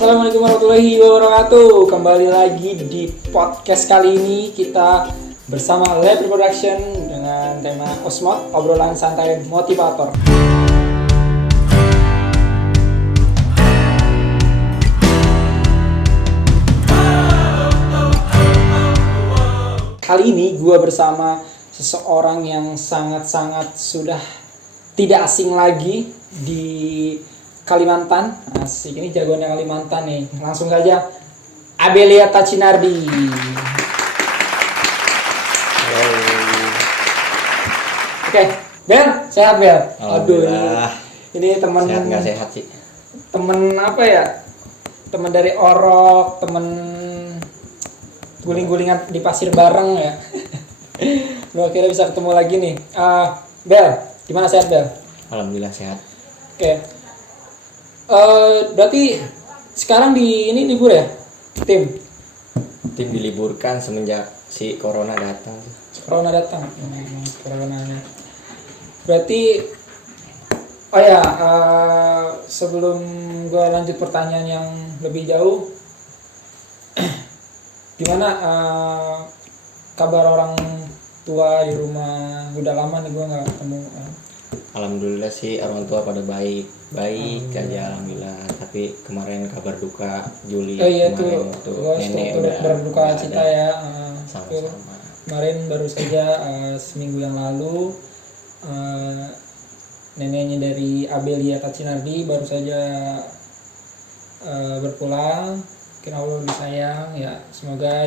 Assalamualaikum warahmatullahi wabarakatuh. Kembali lagi di podcast kali ini kita bersama Lab Production dengan tema Osmot, obrolan santai motivator. Kali ini gue bersama seseorang yang sangat-sangat sudah tidak asing lagi di Kalimantan. Asik, ini jagoannya Kalimantan nih. Langsung saja Abelia Tacinardi. Oke, Bel, sehat Bel? Aduh, ini teman sehat nggak sehat sih? Temen apa ya? Temen dari Orok, temen guling-gulingan di pasir bareng ya. Lu akhirnya bisa ketemu lagi nih. Bel, gimana sehat Bel? Alhamdulillah sehat. Oke. Berarti sekarang di ini libur ya? Tim Diliburkan semenjak si corona datang. Corona datang. Corona. Berarti sebelum gue lanjut pertanyaan yang lebih jauh, gimana kabar orang tua di rumah? Udah lama nih gue nggak ketemu. Alhamdulillah sih orang tua pada baik aja alhamdulillah. Tapi kemarin kabar duka Juli kemarin tuh nenek udah berduka cita ya. Sama-sama. Kemarin baru saja seminggu yang lalu neneknya dari Abelia Tacinardi baru saja berpulang. Mungkin Allah lebih sayang ya, semoga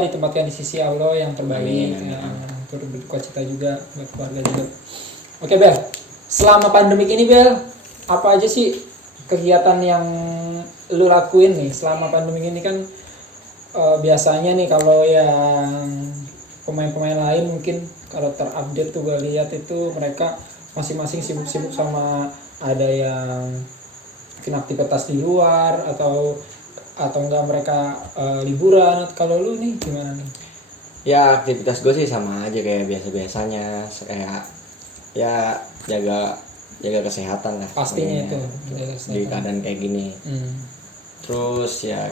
ditempatkan di sisi Allah yang terbaik. Turut berduka cita juga buat keluarga juga. Oke Bel, selama pandemik ini Bel, apa aja sih kegiatan yang lu lakuin nih selama pandemik ini? Kan biasanya nih kalau yang pemain-pemain lain mungkin kalau terupdate tuh gue lihat itu mereka masing-masing sibuk-sibuk sama ada yang mungkin aktivitas di luar atau enggak mereka liburan. Kalau lu nih gimana nih? Ya aktivitas gue sih sama aja kayak biasa-biasanya, kayak ya jaga kesehatan lah pastinya itu di keadaan kayak gini. Terus ya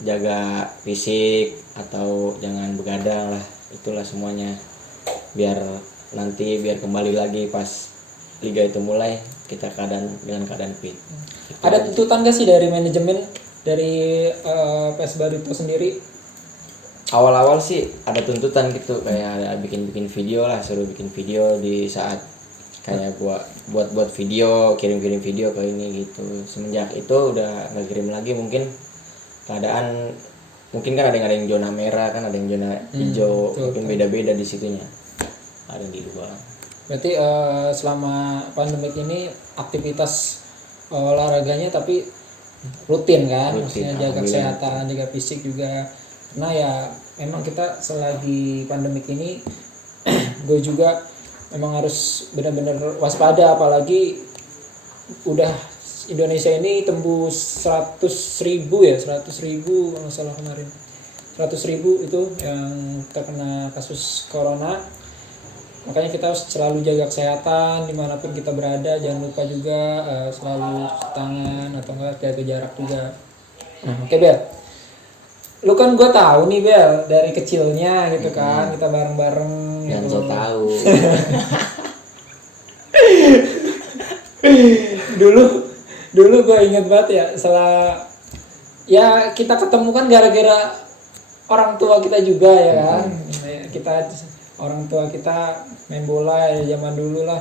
jaga fisik atau jangan begadang lah, itulah semuanya biar kembali lagi pas liga itu mulai kita dengan keadaan fit. Ada tuntutan gak sih dari manajemen dari PS Barito sendiri? Awal-awal sih ada tuntutan gitu, kayak ada bikin video lah, suruh bikin video di saat kayak buat video, kirim video ke ini gitu. Semenjak itu udah nggak kirim lagi, mungkin keadaan mungkin kan ada yang zona merah, kan ada yang zona hijau, mungkin beda-beda di situnya, ada di luar. Berarti selama pandemik ini aktivitas olahraganya tapi rutin kan, maksudnya jaga kesehatan, jaga fisik juga. Nah ya memang kita selagi pandemik ini gue juga memang harus benar-benar waspada, apalagi udah Indonesia ini tembus 100.000 kalau nggak salah kemarin 100.000 itu yang terkena kasus corona. Makanya kita harus selalu jaga kesehatan dimanapun kita berada. Jangan lupa juga selalu cuci tangan atau enggak jaga jarak juga. Oke Bel, lu kan gue tahu nih Bel dari kecilnya gitu kan, kita bareng-bareng yang gitu. so tahu. dulu gue inget banget ya, setelah ya kita ketemu kan gara-gara orang tua kita juga ya kan. Kita orang tua kita main bola ya zaman dulu lah,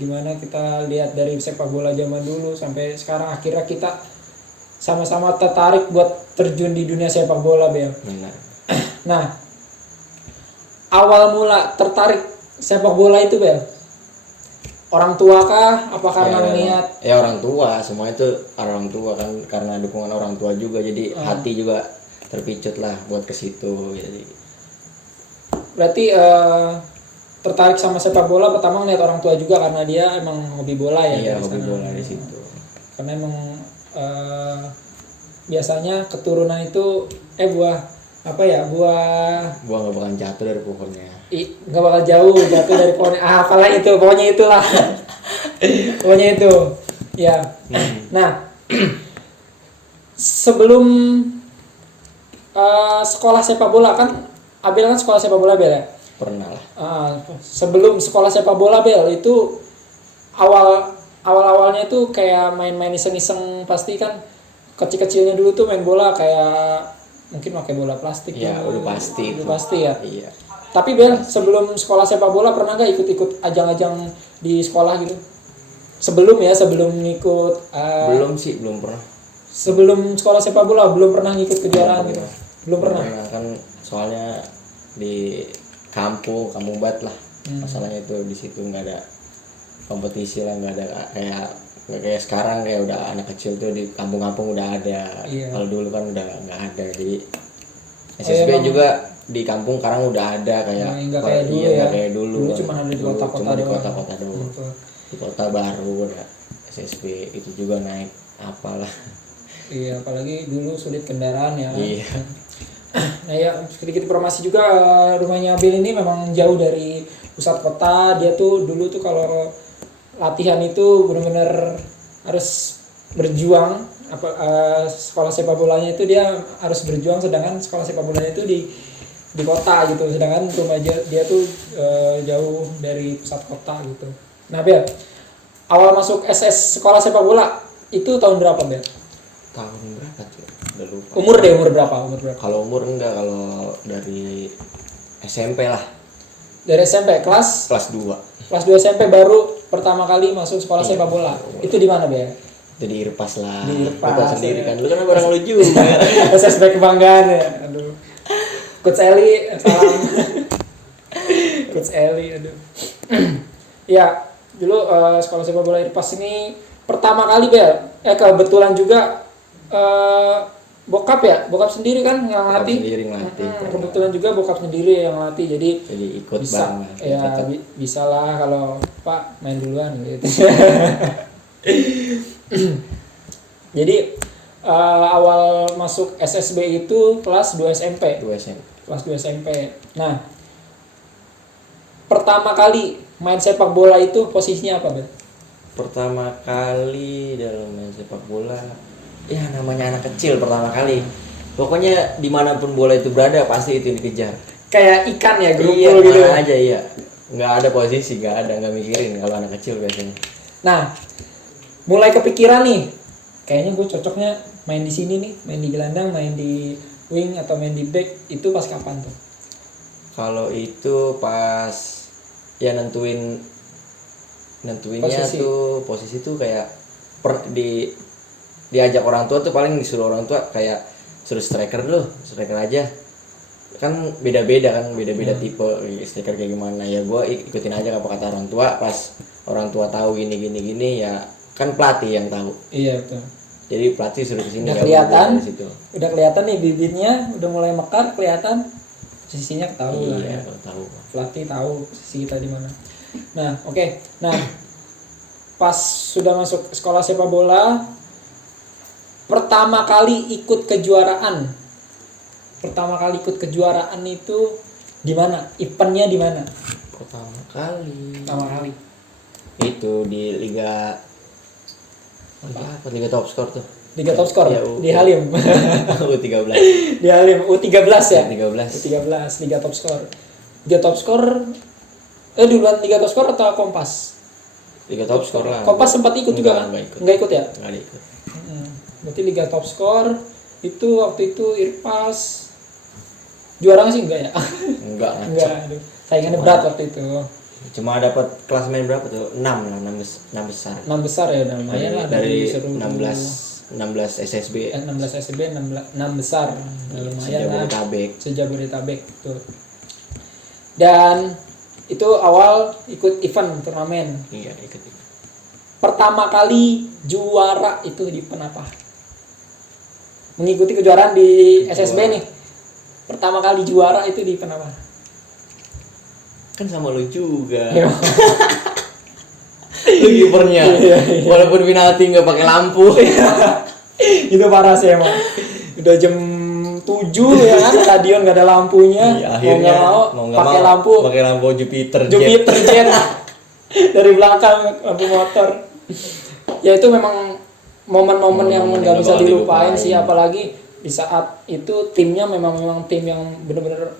gimana kita lihat dari sepak bola zaman dulu sampai sekarang akhirnya kita sama-sama tertarik buat terjun di dunia sepak bola Bel. Benar. Nah, awal mula tertarik sepak bola itu Bel, orang tua kah? Apa karena niat? Ya orang tua, semua itu orang tua kan, karena dukungan orang tua juga, jadi hati juga terpicut lah buat ke situ. Jadi berarti tertarik sama sepak bola pertama ngeliat orang tua juga karena dia emang hobi bola ya. Iya, hobi bola di situ. Karena emang biasanya keturunan itu buah nggak bakalan jatuh dari pohonnya. Nggak bakal jatuh dari pohonnya. Apalah itu, pokoknya itulah. Pokoknya itu. Ya. Nah, sebelum sekolah sepak bola kan, Abel kan sekolah sepak bola Bel ya. Pernah lah. Sebelum sekolah sepak bola Bel itu awalnya itu kayak main-main iseng-iseng, pasti kan kecil-kecilnya dulu tuh main bola kayak mungkin pakai bola plastik. Ya dulu. udah pasti. Udah pasti ya. Iya. Tapi Bel, sebelum sekolah sepak bola pernah nggak ikut-ikut ajang-ajang di sekolah gitu? Sebelum ikut Belum pernah. sebelum sekolah sepak bola belum pernah ngikut kejuaraan gitu. Belum pernah. Kan soalnya di kampung banget lah. Masalahnya itu di situ nggak ada kompetisi lah, nggak ada kayak sekarang kayak udah anak kecil tuh di kampung-kampung udah ada. Iya. Kalau dulu kan udah nggak ada. Jadi SSB juga di kampung sekarang udah ada kayak nggak kayak dulu ya. nggak kayak dulu. Dulu cuma ada di kota-kota cuma di doang. kota-kota doang. Betul. Di kota baru ada SSB, itu juga naik apalah. Iya, apalagi dulu sulit kendaraan ya. Iya. Nah ya, sedikit informasi juga, rumahnya Abel ini memang jauh dari pusat kota. Dia tuh dulu tuh kalau latihan itu benar-benar harus berjuang. Sekolah sepak bolanya itu dia harus berjuang, sedangkan sekolah sepak bolanya itu di kota gitu. Sedangkan rumah dia tuh jauh dari pusat kota gitu. Nah Bel, awal masuk sekolah sepak bola itu tahun berapa Bel? Tahun berapa tuh? Udah lupa. Umur berapa? Kalau umur enggak, kalau dari SMP lah. Dari SMP kelas 2. Kelas 2 SMP baru pertama kali masuk sekolah Iya. sepak bola. Itu di mana, Bel? Jadi Irpas lah. Di Irpas. Lu tahu sendiri kan. Lu kan orang lu juga. SSB kebanggaan ya. Aduh. Coach Eli, salam. Coach Eli, aduh. Ya, dulu sekolah sepak bola Irpas ini pertama kali Bel. Kebetulan juga bokap sendiri kan yang Bokap latih. sendiri ngelatih. Kebetulan juga bokap sendiri yang latih, jadi ikut bisa banget. ya bisa lah kalau Pak main duluan gitu. Jadi awal masuk SSB itu kelas 2 SMP. Kelas 2 SMP. Nah, pertama kali main sepak bola itu posisinya apa, Ben? Pertama kali dalam main sepak bola, ya namanya anak kecil pertama kali. Pokoknya dimanapun bola itu berada pasti itu yang dikejar. Kayak ikan ya, Iya, gerumpul gitu. mana aja iya. Nggak ada posisi, nggak mikirin kalau anak kecil biasanya. Nah, mulai kepikiran nih, kayaknya gue cocoknya main di sini nih, main di gelandang, main di wing atau main di back, itu pas kapan tuh? Kalau itu pas ya nentuinnya posisi tuh kayak diajak orang tua tuh, paling disuruh orang tua kayak suruh striker aja. Kan beda-beda tipe striker kayak gimana, ya gue ikutin aja apa kata orang tua. Pas orang tua tahu gini ya kan pelatih yang tahu. Iya betul. Jadi pelatih suruh kesini. Udah kelihatan nih bibitnya, udah mulai mekar, kelihatan posisinya ketahui lah ya. Tahu. Pelatih tahu posisi kita di mana. Nah, oke. Nah, pas sudah masuk sekolah sepak bola, pertama kali ikut kejuaraan itu di mana? Eventnya di mana? Pertama kali itu di Liga Top Skor tuh. Liga Top Skor ya, di Halim. U13. Di Halim U13 ya? U13 U13. Liga Top Skor. Liga Top Skor duluan Liga Top Skor atau Kompas? Liga Top Skor lah. Kompas sempat ikut juga kan? Enggak ikut ya? Enggak ikut. Berarti Liga Top Skor itu waktu itu Irpas juara sih enggak ya? Enggak. Aduh. Saingannya berat waktu itu. Cuma dapat klasemen berapa tuh? 6 besar. 6 besar ya, lumayan lah dari seru 16 SSB. 16 SSB 6 besar. Lumayan lah. Sejabodetabek tuh. Dan itu awal ikut event turnamen. Iya, ikut. Pertama kali juara itu di event apa? Mengikuti kejuaraan di SSB nih. Pertama kali juara itu di event apa? Kan sama lu juga. Lu kipernya. Walaupun penalti nggak pakai lampu. Itu parah sih emang. Udah jam 7 ya kan, stadion nggak ada lampunya. Akhirnya mau pakai lampu Jupiter Jet. Dari belakang lampu motor. Ya itu memang momen-momen yang Momen-momen nggak yang bisa nggak bakal dilupain sih, dilupain. apalagi di saat itu timnya memang tim yang bener-bener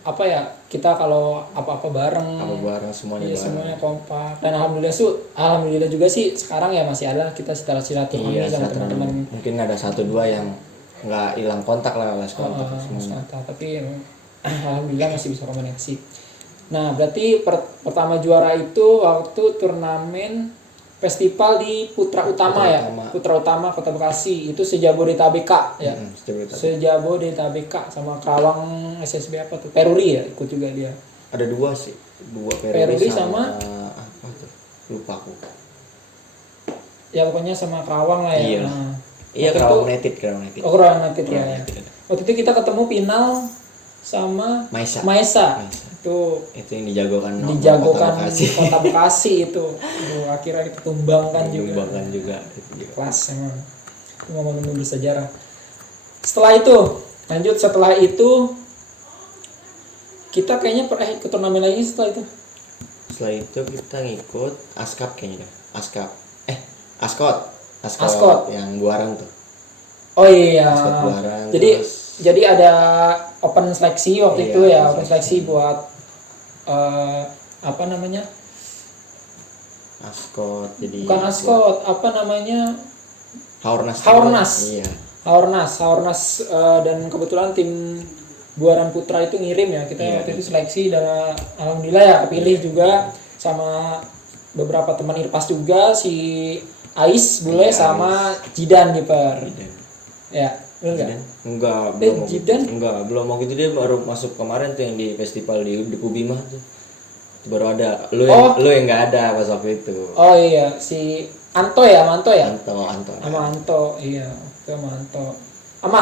apa ya, kita kalau apa-apa bareng, Apa bareng semuanya iya bareng. semuanya kompak. Dan alhamdulillah juga sih sekarang ya masih ada kita secara silaturahmi Iya, sama silaturahmi. teman-teman. Mungkin ada satu dua yang nggak hilang kontak lah, lost kontak semuanya. Wisata, tapi alhamdulillah masih bisa komunikasi. Nah berarti pertama juara itu waktu turnamen festival di Putra Utama ya, Putra Utama Kota Bekasi, itu sejabodetabek ya, sejabodetabek sama Karawang SSB apa tuh, Peruri ya ikut juga dia. Ada dua sih, dua Peruri sama apa tuh, lupa aku. Ya pokoknya sama Karawang lah ya. Iya. Nah, Iya, Karawang United. Oh, Karawang United ya. Waktu itu kita ketemu final sama Maesa. Itu yang dijagokan Kota Bekasi itu. Aduh, akhirnya kita tumbangkan juga. Kelas emang. Itu momen-momen bersejarah. Setelah itu kita kayaknya ke turnamen lagi setelah itu. Setelah itu kita ngikut Askap kayaknya dah. Askot yang Buaran tuh. Oh iya. Askot Buaran. Jadi ada open seleksi waktu itu ya, open seleksi buat apa namanya? Askot. Jadi bukan Askot, apa namanya? Haornas. Iya. Haornas dan kebetulan tim Buaran Putra itu ngirim ya, kita waktu itu seleksi dan alhamdulillah ya kepilih juga sama beberapa teman Irpas juga, si Ais Bule sama Jidan Jiper. Ya, Enggak, belum mau gitu, dia baru masuk kemarin tuh yang di festival di Kubimah tuh. Itu baru ada. Lu yang enggak ada pas waktu itu. Oh iya, si Anto ya. Sama Anto, iya. Itu sama Anto. Sama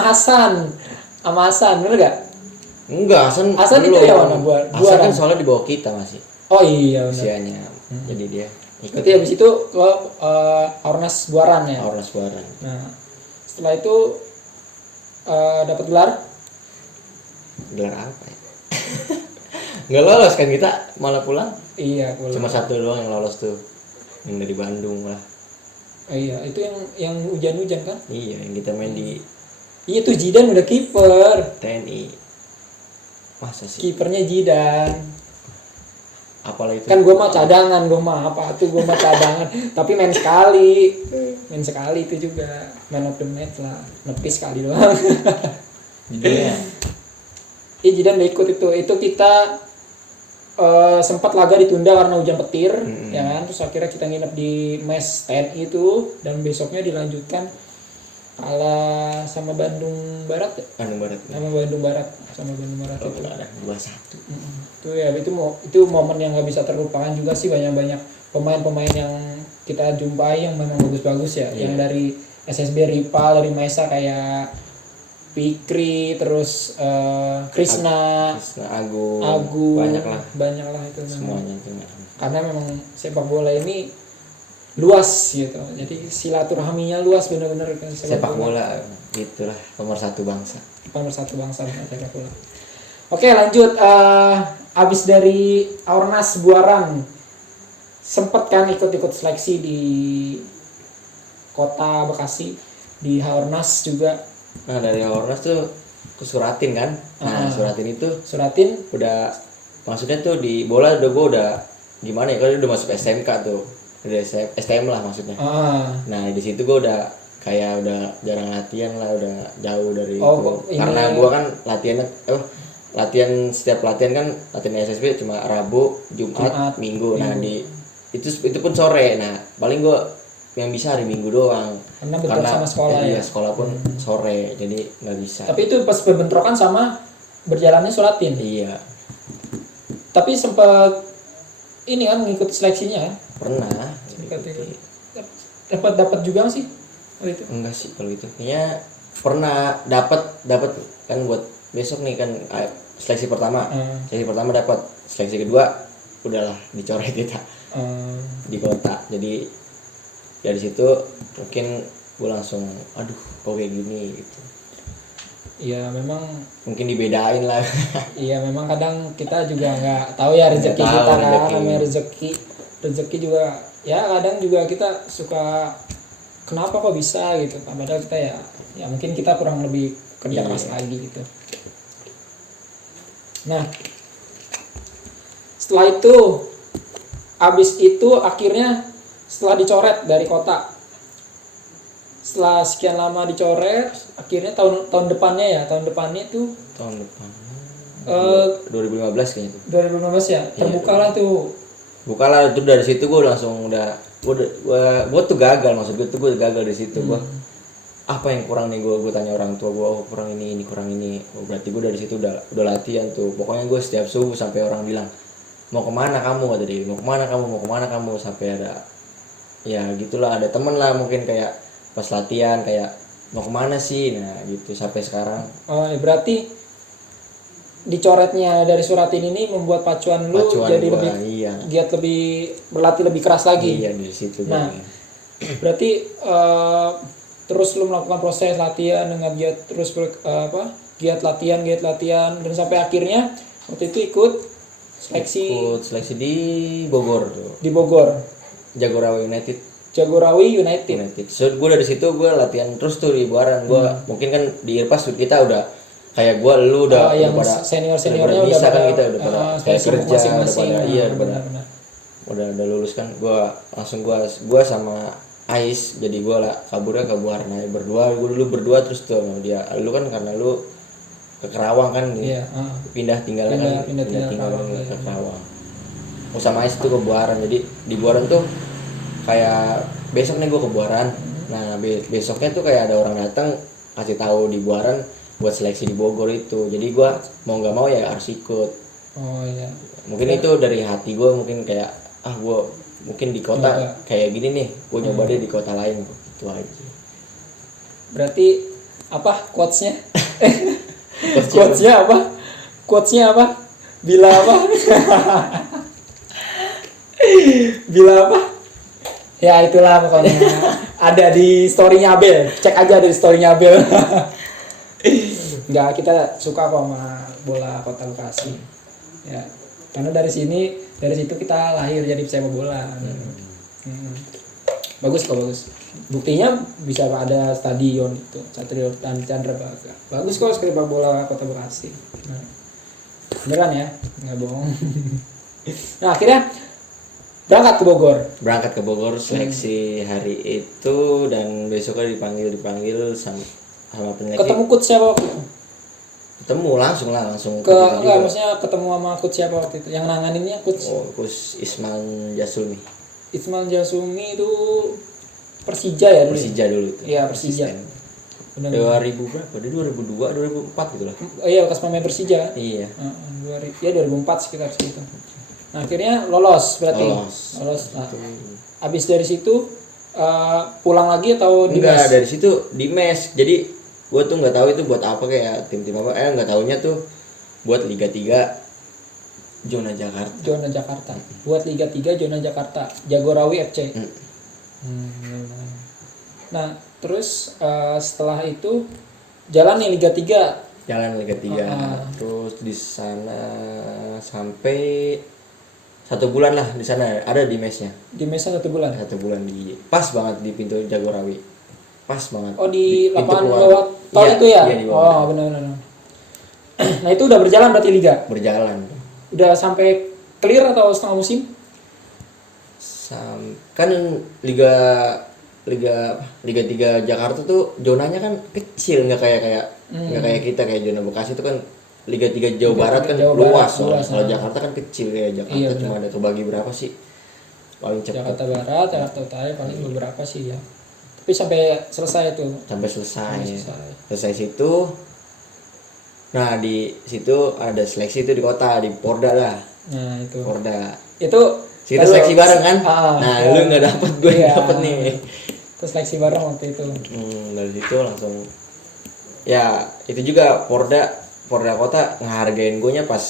Hasan, bener gak? Enggak, Hasan itu ya mana buat? Hasan kan soalnya di bawah kita masih. Oh iya benar. Usianya. Jadi dia ikut. Berarti habis itu ke Haornas Buaran ya. Haornas Buaran. Nah, setelah itu dapat gelar apa ya? Nggak lolos kan kita, malah pulang. Iya, pulang. Cuma satu doang yang lolos tuh, yang dari Bandung lah. Iya, itu yang hujan-hujan kan? Iya, yang kita main di. Iya tuh Jidan udah kiper TNI. Masa sih? Kipernya Jidan. Apalah itu? Kan gue mah cadangan, tapi main sekali itu juga, man of the match lah, nepis sekali doang. Judulnya? Iya Jidan udah ikut itu kita sempat laga ditunda karena hujan petir, ya kan, terus akhirnya kita nginep di mes TNI itu dan besoknya dilanjutkan kalah sama Bandung Barat ya? Sama Bandung Barat itu. Ada 2-1. Itu ya itu momen yang nggak bisa terlupakan juga sih, banyak pemain yang kita jumpai yang memang bagus-bagus ya, yang dari SSB Rival, dari Maesa kayak Pikri, terus Krisna Agung, banyak lah itu semuanya itu. Karena memang sepak bola ini luas gitu, jadi silaturahminya luas benar-benar sepak bola gitulah, nomor satu bangsa sepak bola. Oke lanjut, abis dari Haornas Buaran sempet kan ikut seleksi di Kota Bekasi, di Haornas juga. Nah dari Haornas tuh ke Suratin kan. Nah Suratin udah, maksudnya tuh di bola gue udah gimana ya, kan udah masuk SMK tuh, udah STM lah maksudnya. Nah di situ gue udah kayak udah jarang latihan lah, udah jauh dari itu. Karena gue kan latihan setiap latihan kan latihan SSB cuma Rabu, Jumat, Minggu. Nah itu pun sore. Nah paling gue yang bisa hari Minggu doang. Karena sama sekolah ya. Sekolah pun sore, jadi nggak bisa. Tapi itu pas berbentrokan sama berjalannya Suratin. Iya. Tapi sempat ini kan ngikut seleksinya kan? Pernah. Dapat juga sih waktu itu? Enggak sih kalau itu. Kayaknya pernah dapat kan buat besok nih kan, seleksi pertama. Seleksi pertama dapat, seleksi kedua udahlah dicoret kita. Di kota. Jadi dari situ mungkin gue langsung aduh kok kayak gini gitu. Iya memang mungkin dibedain lah. Iya memang kadang kita juga nggak tahu ya rezeki kita kan, namanya rezeki juga ya, kadang juga kita suka kenapa kok bisa gitu, padahal kita ya mungkin kita kurang lebih kerja keras lagi gitu. Nah setelah itu, abis itu akhirnya setelah dicoret dari kota, setelah sekian lama dicoret, akhirnya tahun depannya itu tahun depan 2015 kayaknya tuh. 2015 ya, terbukalah tuh. Bukalah tuh, dari situ gue langsung gue tuh gagal, maksud gue tuh gue gagal di situ. Gue apa yang kurang nih, gue tanya orang tua gue, oh kurang ini kurang ini. Oh, berarti gue dari situ udah latihan tuh. Pokoknya gue setiap subuh sampai orang bilang mau kemana kamu, kata dia, mau kemana kamu, sampai ada ya gitulah, ada temen lah mungkin kayak pas latihan kayak mau kemana sih, nah gitu sampai sekarang. Oh ya, berarti dicoretnya dari surat ini membuat pacuan lu jadi gua, lebih iya. giat, lebih berlatih lebih keras lagi. Iya di situ. Nah berarti terus lu melakukan proses latihan dengan giat terus giat latihan dan sampai akhirnya waktu itu ikut seleksi di Bogor tuh, di Bogor, Jagorawi United. So, gue dari situ gue latihan terus tuh di Buaran. Gue mungkin kan di Irpas kita udah kayak gue, lu udah yang pada seniornya udah bisa udah kan, kita udah pada kayak kerja, benar. udah lulus kan. Gue langsung gue sama Ais, jadi gue lah kaburnya ke Buaran aja berdua. Gue dulu berdua terus tuh sama dia. Lu kan karena lu ke Kerawang kan, pindah tinggal ke Kerawang. Gue sama Ais tuh ke Buaran. Jadi di Buaran tuh kayak besok nih gue ke Buaran. Nah besoknya tuh kayak ada orang datang kasih tahu di Buaran buat seleksi di Bogor itu. Jadi gue mau nggak mau ya harus ikut. Oh iya. Mungkin itu dari hati gue, mungkin kayak gue mungkin di kota kayak gini nih, gue nyoba deh di kota lain, gitu aja. Berarti apa quotes-nya? Quotes-nya apa? Bila apa? Bila apa? Ya itulah pokoknya. Ada di story-nya Abel. Cek aja di story-nya Abel. Enggak, kita suka kok sama bola Kota Bekasi. Ya. Karena dari situ kita lahir jadi pesepak bola. Bagus. Buktinya bisa ada stadion itu, Satrio dan Candrabaga. Bagus kok sepak bola Kota Bekasi. Nah, beneran ya, nggak bohong. Nah akhirnya berangkat ke Bogor seleksi hari itu, dan besoknya dipanggil sama penyeleksi. Ketemu coach siapa waktu itu? Ketemu langsung maksudnya ketemu sama coach siapa waktu itu? Yang nanganinnya coach? Coach Isman Jasumi itu Persija ya dulu? Persija dulu itu. Iya Persija. 2000 berapa? Dia 2002, 2004 gitu lah. Iya bekas pemain Persija. Iya. 2004 sekitar segitu. Nah, akhirnya lolos berarti. Lolos. Nah, abis dari situ pulang lagi atau di mes? Enggak, dari situ di mes. Jadi gue tuh nggak tahu itu buat apa, kayak tim apa, nggak taunya tuh buat Liga 3 Zona Jakarta. Buat Liga 3 Zona Jakarta, Jagorawi FC. Nah, terus setelah itu jalan nih Liga 3. Terus di sana sampai 1 bulan lah di sana, ada di mesnya. Di mesnya 1 bulan. 1 bulan pas banget di pintu Jagorawi. Pas banget. Oh di lapangan bawah tol itu ya? Iya, oh benar. Nah itu udah berjalan berarti liga? Berjalan. Udah sampai clear atau setengah musim? Kan Liga 3 Jakarta tuh zonanya kan kecil, nggak kayak kita, kayak zona Bekasi itu kan Liga 3 Jawa Barat kan luas. Kalau Jakarta kan kecil, kayak Jakarta cuma ada kebagi berapa sih? Paling cepat. Jakarta Barat, Jakarta Utara paling beberapa sih ya. Tapi sampai selesai tuh. Selesai situ. Nah, di situ ada seleksi itu di kota, di Porda lah. Nah, itu. Porda. Itu kita seleksi bareng kan? Lu nggak dapet, gue dapet nih. Terus seleksi bareng waktu itu. Dari situ langsung. Ya, itu juga Porda kota ngehargain gue nya pas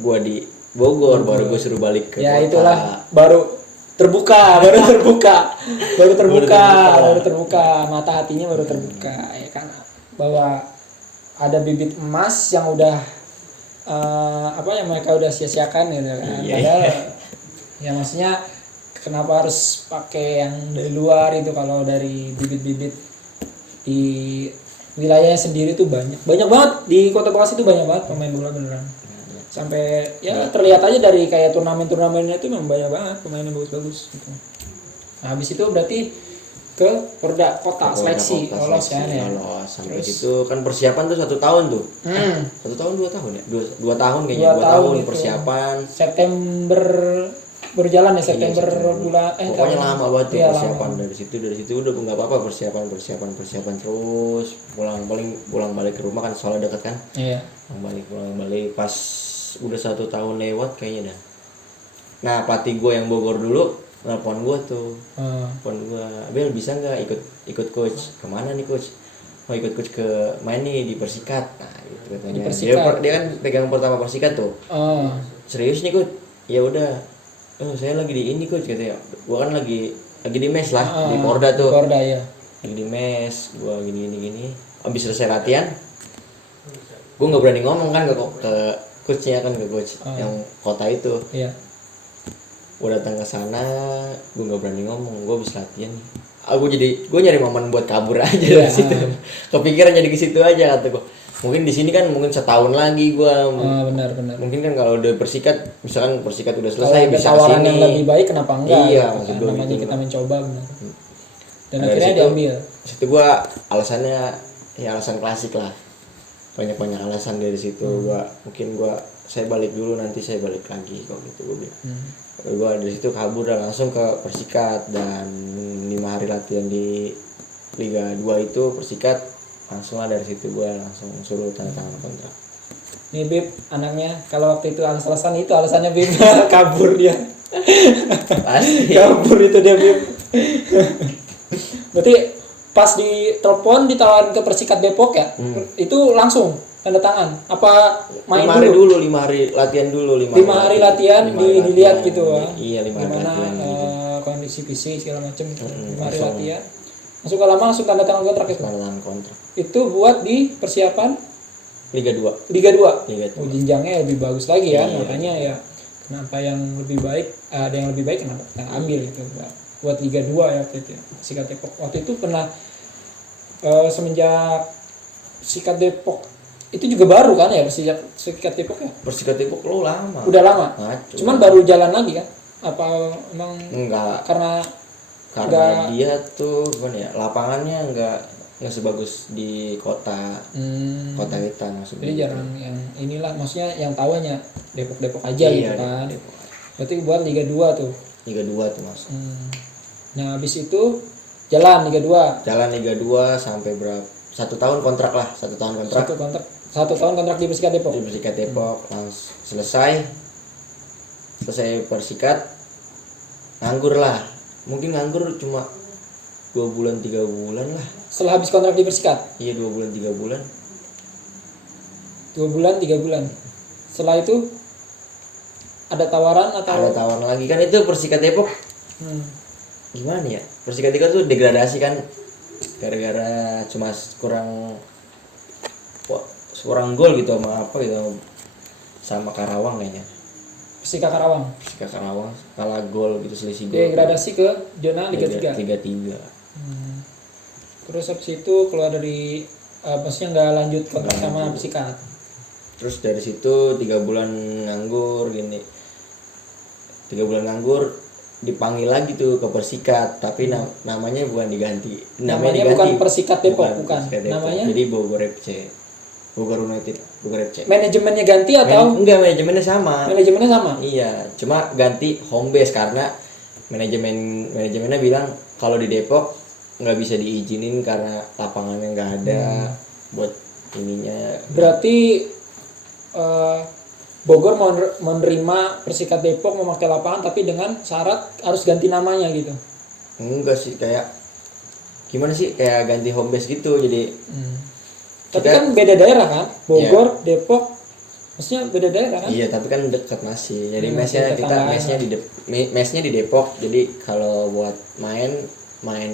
gue di Bogor, baru gue suruh balik ke ya, kota. Itulah baru terbuka mata hatinya baru terbuka ya kan, bahwa ada bibit emas yang udah yang mereka udah sia-siakan gitu kan. Padahal ya maksudnya kenapa harus pakai yang dari luar itu, kalau dari bibit-bibit di wilayahnya sendiri tuh banyak banget di Kota Bekasi itu, banyak banget pemain bola beneran. Sampai ya terlihat aja dari kayak turnamennya itu memang banyak banget pemain yang bagus-bagus gitu. Nah, habis itu berarti ke Porda Kota seleksi lolos kan ya. Lolos sampai situ kan persiapan tuh 1 tahun tuh. 1 tahun 2 tahun ya? 2 tahun kayaknya. 2 tahun itu. persiapan. September berjalan ya, September bulan pokoknya lama banget tuh iya, persiapan. Dari situ udah nggak apa-apa, persiapan terus, pulang balik ke rumah kan soalnya dekat kan. Iya. pulang balik pas udah 1 tahun lewat kayaknya dah. Nah pelatih gue yang Bogor dulu nelpon gue tuh, nelpon gue, Abel bisa nggak ikut coach, kemana nih coach? Mau ikut coach ke main nih di Persikat. Nah gitu katanya. Dia kan pegang pertama Persikat tuh. Serius nih coach? Ya udah, saya lagi di ini coach katanya. Gue kan lagi di mes lah, di Porda tuh. Porda ya. Lagi di mes, gue gini. Abis selesai latihan, gue nggak berani ngomong kan ke coachnya kan, ke coach yang kota itu. Iya. Gue datang ke sana, gue nggak berani ngomong, gue habis latihan. Gue nyari momen buat kabur aja dari situ. Kepikiran jadi ke situ aja kata gue. Mungkin di sini kan mungkin setahun lagi gue. Benar. Mungkin kan kalau udah Persikat, misalkan Persikat udah selesai bisa tawaran sini. yang lebih baik kenapa enggak? Iya, gitu, kan? Namanya gitu. kita mencoba benar. Dan Dari akhirnya situ, diambil. Situ gue alasannya ya alasan klasik lah. Banyak alasan dari situ. Saya balik dulu, nanti saya balik lagi kok gitu gue bilang. Gue dari situ kabur dan langsung ke Persikat, dan 5 hari latihan di Liga 2 itu Persikat, langsung lah dari situ gue langsung suruh tanda tangan kontrak. Nih Bib, anaknya kalau waktu itu alasannya Bib kabur dia. Pasti. Kabur itu dia Bib. Berarti pas ditelepon ditawarin ke Persikat Depok ya, itu langsung tanda tangan apa main 5 hari dulu 5 hari latihan dulu 5 hari latihan dilihat gitu kan. Iya, 5 hari latihan kondisi fisik segala macam. 5 hari latihan langsung langsung tanda tangan kontrak itu. Tanda tangan kontrak Itu buat di persiapan Liga 2. Liga 2. Jenjangnya lebih bagus lagi ya. Makanya ya kenapa yang lebih baik, ada yang lebih baik kenapa kita ambil gitu buat Liga 2 ya waktu itu ya. Persikat Depok waktu itu pernah semenjak Persikat Depok itu juga baru kan ya, Persikat Depok ya? Persikat Depok lo lama. Udah lama. Cuman baru jalan lagi kan? Apa emang enggak? Karena dia tuh gimana ya? Lapangannya enggak sebagus di kota kita maksudnya. Jadi jarang yang inilah, maksudnya yang tahunya Depok aja gitu kan. Depok. Berarti buat Liga 2 tuh. Liga 2 tuh Mas. Nah, habis itu jalan Liga 2. Jalan Liga 2 sampai berapa? 1 tahun kontrak lah, 1 tahun kontrak. 1 tahun kontrak di Persikat Depok. Di Persikat Depok langsung selesai Persikat, nganggur lah. Mungkin nganggur cuma 2 bulan 3 bulan lah. Setelah habis kontrak di Persikat? Iya, 2 bulan 3 bulan. 2 bulan 3 bulan. Setelah itu ada tawaran atau? Ada tawaran lagi kan, itu Persikat Depok. Gimana ya? Persikat Depok tuh degradasi kan gara-gara cuma kurang gol gitu sama apa gitu, sama Karawang kayaknya. Persika Karawang kalah gol gitu, selisih gol. Degradasi ke zona Liga 3. Liga 3. Terus habis itu keluar dari maksudnya nggak lanjut kontrak sama Persikat. Terus dari situ 3 bulan nganggur gini. 3 bulan nganggur, dipanggil lagi tuh ke Persikat, tapi namanya bukan diganti. Namanya bukan Persikat Depok, bukan. Namanya jadi Bogor FC. Bogor United, Bogor FC. Manajemennya ganti atau? Enggak, manajemennya sama. Manajemennya sama. Iya, cuma ganti home base karena manajemennya bilang kalau di Depok nggak bisa diizinin karena lapangannya nggak ada buat ininya. Berarti Bogor mau menerima Persikat Depok memakai lapangan tapi dengan syarat harus ganti namanya gitu. Enggak sih, kayak gimana sih, kayak ganti home base gitu. Jadi tapi kan beda daerah kan, Bogor, Depok, maksudnya beda daerah kan? Iya, tapi kan dekat masih. Jadi mesnya di Depok. Jadi kalau buat main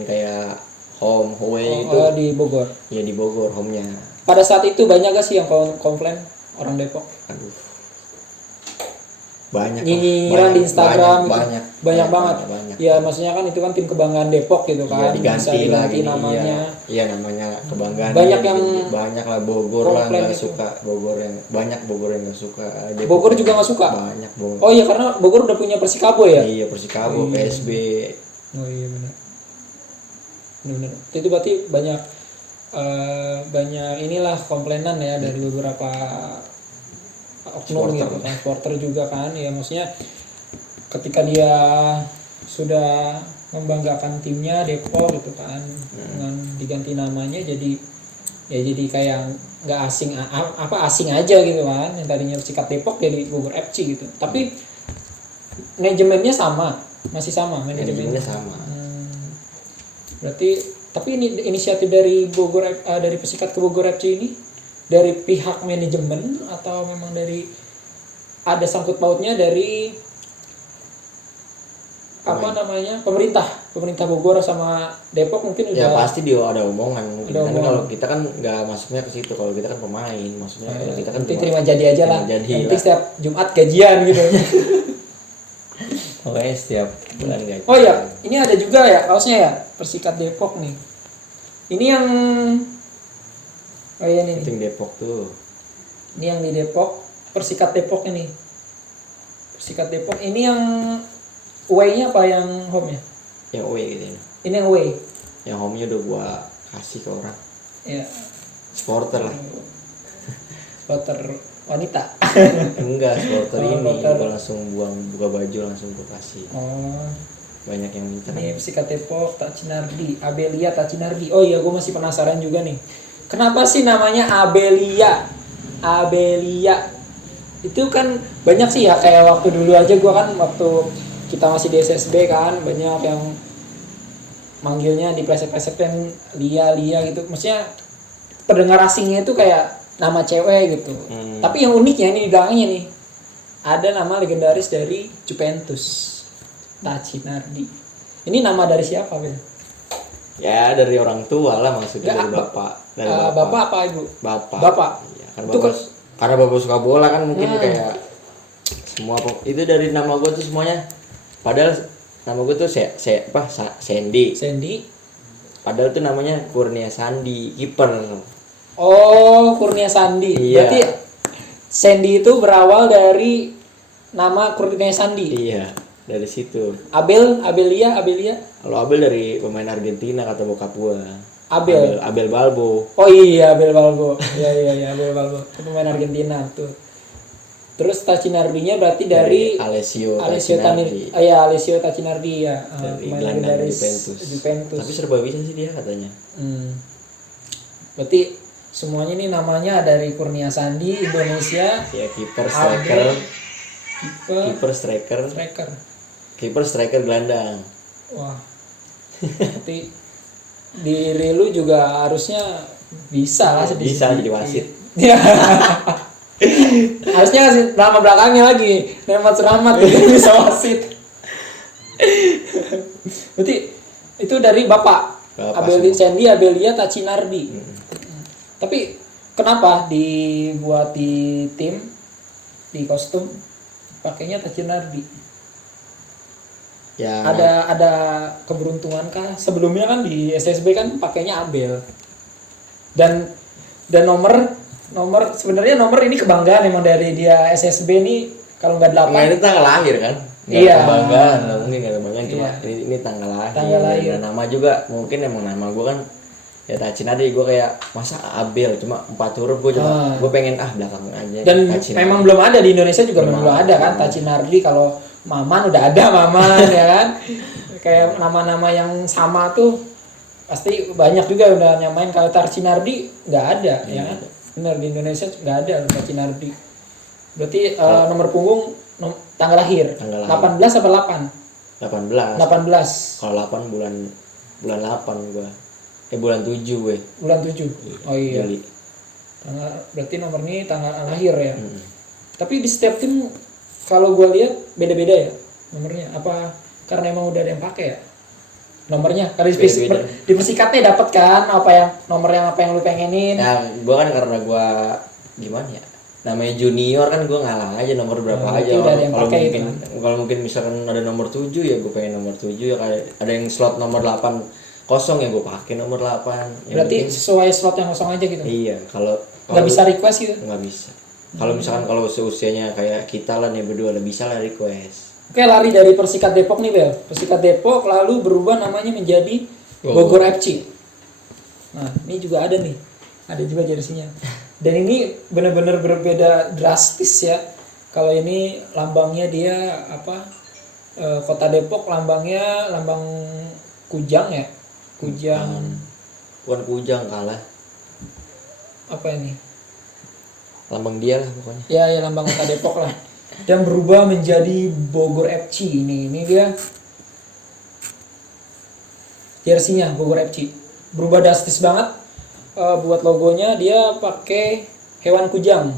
kayak home away itu di Bogor. Iya, di Bogor home-nya. Pada saat itu banyak gak sih yang komplain orang Depok? Aduh. banyak nyinyiran di Instagram banyak, gitu. Banyak banget. banyak. Ya maksudnya kan itu kan tim kebanggaan Depok gitu kan. Iya, Bisa diganti lah diganti gini, namanya. iya namanya kebanggaan. Banyak yang banyak lah Bogor lah komplain nggak gitu. suka, Bogor yang nggak suka. Bogor juga nggak suka. Banyak Bogor. Oh iya karena Bogor udah punya Persikabo ya. Iya Persikabo, PSB. Oh iya benar. Benar. Itu berarti banyak banyak inilah komplainan ya dari beberapa oknum gitu, transporter juga kan. Ya maksudnya ketika dia sudah membanggakan timnya Depok gitu kan, dengan diganti namanya jadi kayak nggak asing asing aja gitu kan, yang tadinya Persikat Depok jadi Bogor FC gitu. Tapi manajemennya masih sama Manajemennya sama. Berarti tapi ini inisiatif dari dari Persikat ke Bogor FC ini dari pihak manajemen atau memang dari ada sangkut pautnya dari pemerintah Bogor sama Depok mungkin udah ya pasti dia ada omongan mungkin. Kan omongan. kalau kita kan nggak masuknya ke situ, kalau kita kan pemain maksudnya. Kalau kita kan nanti terima jadi aja lah, nanti setiap Jumat gajian gitu. Pokoknya setiap bulan gaji. Oh ya, ini ada juga ya kaosnya ya, Persikat Depok nih. Ini yang ini Penting Depok tuh. Ini yang di Depok, Persikat Depok ini. Persikat Depok ini yang away-nya apa yang home-nya? Yang away gitu ya. Ini yang away. Yang home-nya udah gua kasih ke orang. Ya, Supporter lah. supporter wanita. Enggak, supporter Oh, ini supporter. gua langsung buka baju langsung gua kasih. Oh, Banyak yang minta. ini Persikat Depok, Tacinardi, Abelia Tacinardi. Oh iya, gue masih penasaran juga nih. Kenapa sih namanya Abelia? Abelia. Itu kan banyak sih ya, kayak waktu dulu aja gue kan waktu kita masih di SSB kan banyak yang manggilnya di pleset-plesetin Lia gitu. Maksudnya terdengar asingnya itu kayak nama cewek gitu. Tapi yang uniknya ini di belakangnya nih ada nama legendaris dari Juventus, Tacinardi. Ini nama dari siapa, Ben? Ya dari orang tua lah maksudnya. Nggak, Dari bapak. Dari Bapak apa ibu? Bapak. Bapak. Iya, kan Itu bapak karena bapak suka bola kan mungkin kayak semua itu dari nama gue tuh semuanya. Padahal nama gue tuh Sandy. Sandy. Padahal tuh namanya Kurnia Sandi, kiper. Oh, Kurnia Sandi. Iya. Berarti Sandy itu berawal dari nama Kurnia Sandi. Iya, dari situ. Abelia. Kalau Abel dari pemain Argentina kata bokap gua. Abel. Abel Balbo. Oh iya, Abel Balbo. Iya, Abel Balbo. Itu pemain Argentina tuh. Terus Tacinardinya berarti dari Alessio Tacinardi. Tacinardi. Alessio Tacinardi ya. Dari Pemain gelandang legendaris Juventus. Tapi serba bisa sih dia katanya. Berarti semuanya ini namanya dari Kurnia Sandi, Indonesia. Ya kiper, striker, Striker. kiper, striker, gelandang. Wah. Berarti diri lu juga harusnya bisa lah sedikit. Bisa jadi wasit. Iya. Harusnya kasih nama belakangnya lagi, nama Seramat gitu bisa wasit. Berarti itu dari Bapak Abelia Tacinardi. Tapi kenapa dibuat di tim di kostum pakainya Tacinardi? Ya. Ada keberuntungan kah? Sebelumnya kan di SSB kan pakainya Abel. Dan nomor sebenarnya nomor ini kebanggaan emang dari dia SSB nih kalau nggak 8. Nah, ini tanggal lahir kan? Nggak Iya. ada kebanggaan, mungkin nggak ada kebanggaan cuma Iya. ini tanggal lahir. Tanggal lahir. Dan nama juga mungkin emang nama gue kan ya Tacinardi, gue kayak masa Abel cuma 4 huruf, gue cuma gue pengen belakang aja. Dan Tacinardi. memang belum ada di Indonesia juga belum ada kan Tacinardi. Kalau Maman udah ada Maman ya kan. Kayak nama-nama yang sama tuh pasti banyak juga udah nyamain. Kalau Tacinardi nggak ada ya kan. Benar di Indonesia nggak ada Tacinardi. Berarti nomor punggung tanggal lahir. 18 apa 8? 18. 18. Kalau 8 bulan 8 gua. Bulan 7 gue. Bulan 7. Oh iya. Juli. Berarti nomor ini tanggal lahir ya. Tapi di setiap tim kalau gue lihat beda-beda ya nomornya. Apa karena emang udah ada yang pakai ya? Nomornya kalau di Persikatnya dapat kan apa yang nomor yang apa yang lu pengenin. Ya, gua kan karena gua gimana ya? namanya junior kan gue ngalah aja nomor berapa Nah, aja. berarti udah ada yang Kalau pakai mungkin itu, kalau mungkin misalkan ada nomor 7 ya gue pengen nomor 7 ya, kayak ada yang slot nomor 8 kosong ya gue pakai nomor 8. Yang berarti penting, sesuai slot yang kosong aja gitu, iya, kalau nggak bisa request gitu. nggak bisa. Kalau misalkan kalau seusianya kayak kita lah nih berdua lah bisa lah request. Oke, lari dari Persikat Depok nih Bel, Persikat Depok lalu berubah namanya menjadi Bogor FC. Nah ini juga ada nih, ada juga jersinya, dan ini benar-benar berbeda drastis ya. Kalau ini lambangnya dia apa, Kota Depok lambangnya lambang kujang ya, kujang. Bukan kujang kalah, Apa ini lambang dia lah pokoknya. ya, ya lambang Kota Depok lah, dan berubah menjadi Bogor FC. Ini dia jersinya Bogor FC, berubah drastis banget. Buat logonya dia pakai hewan kujang,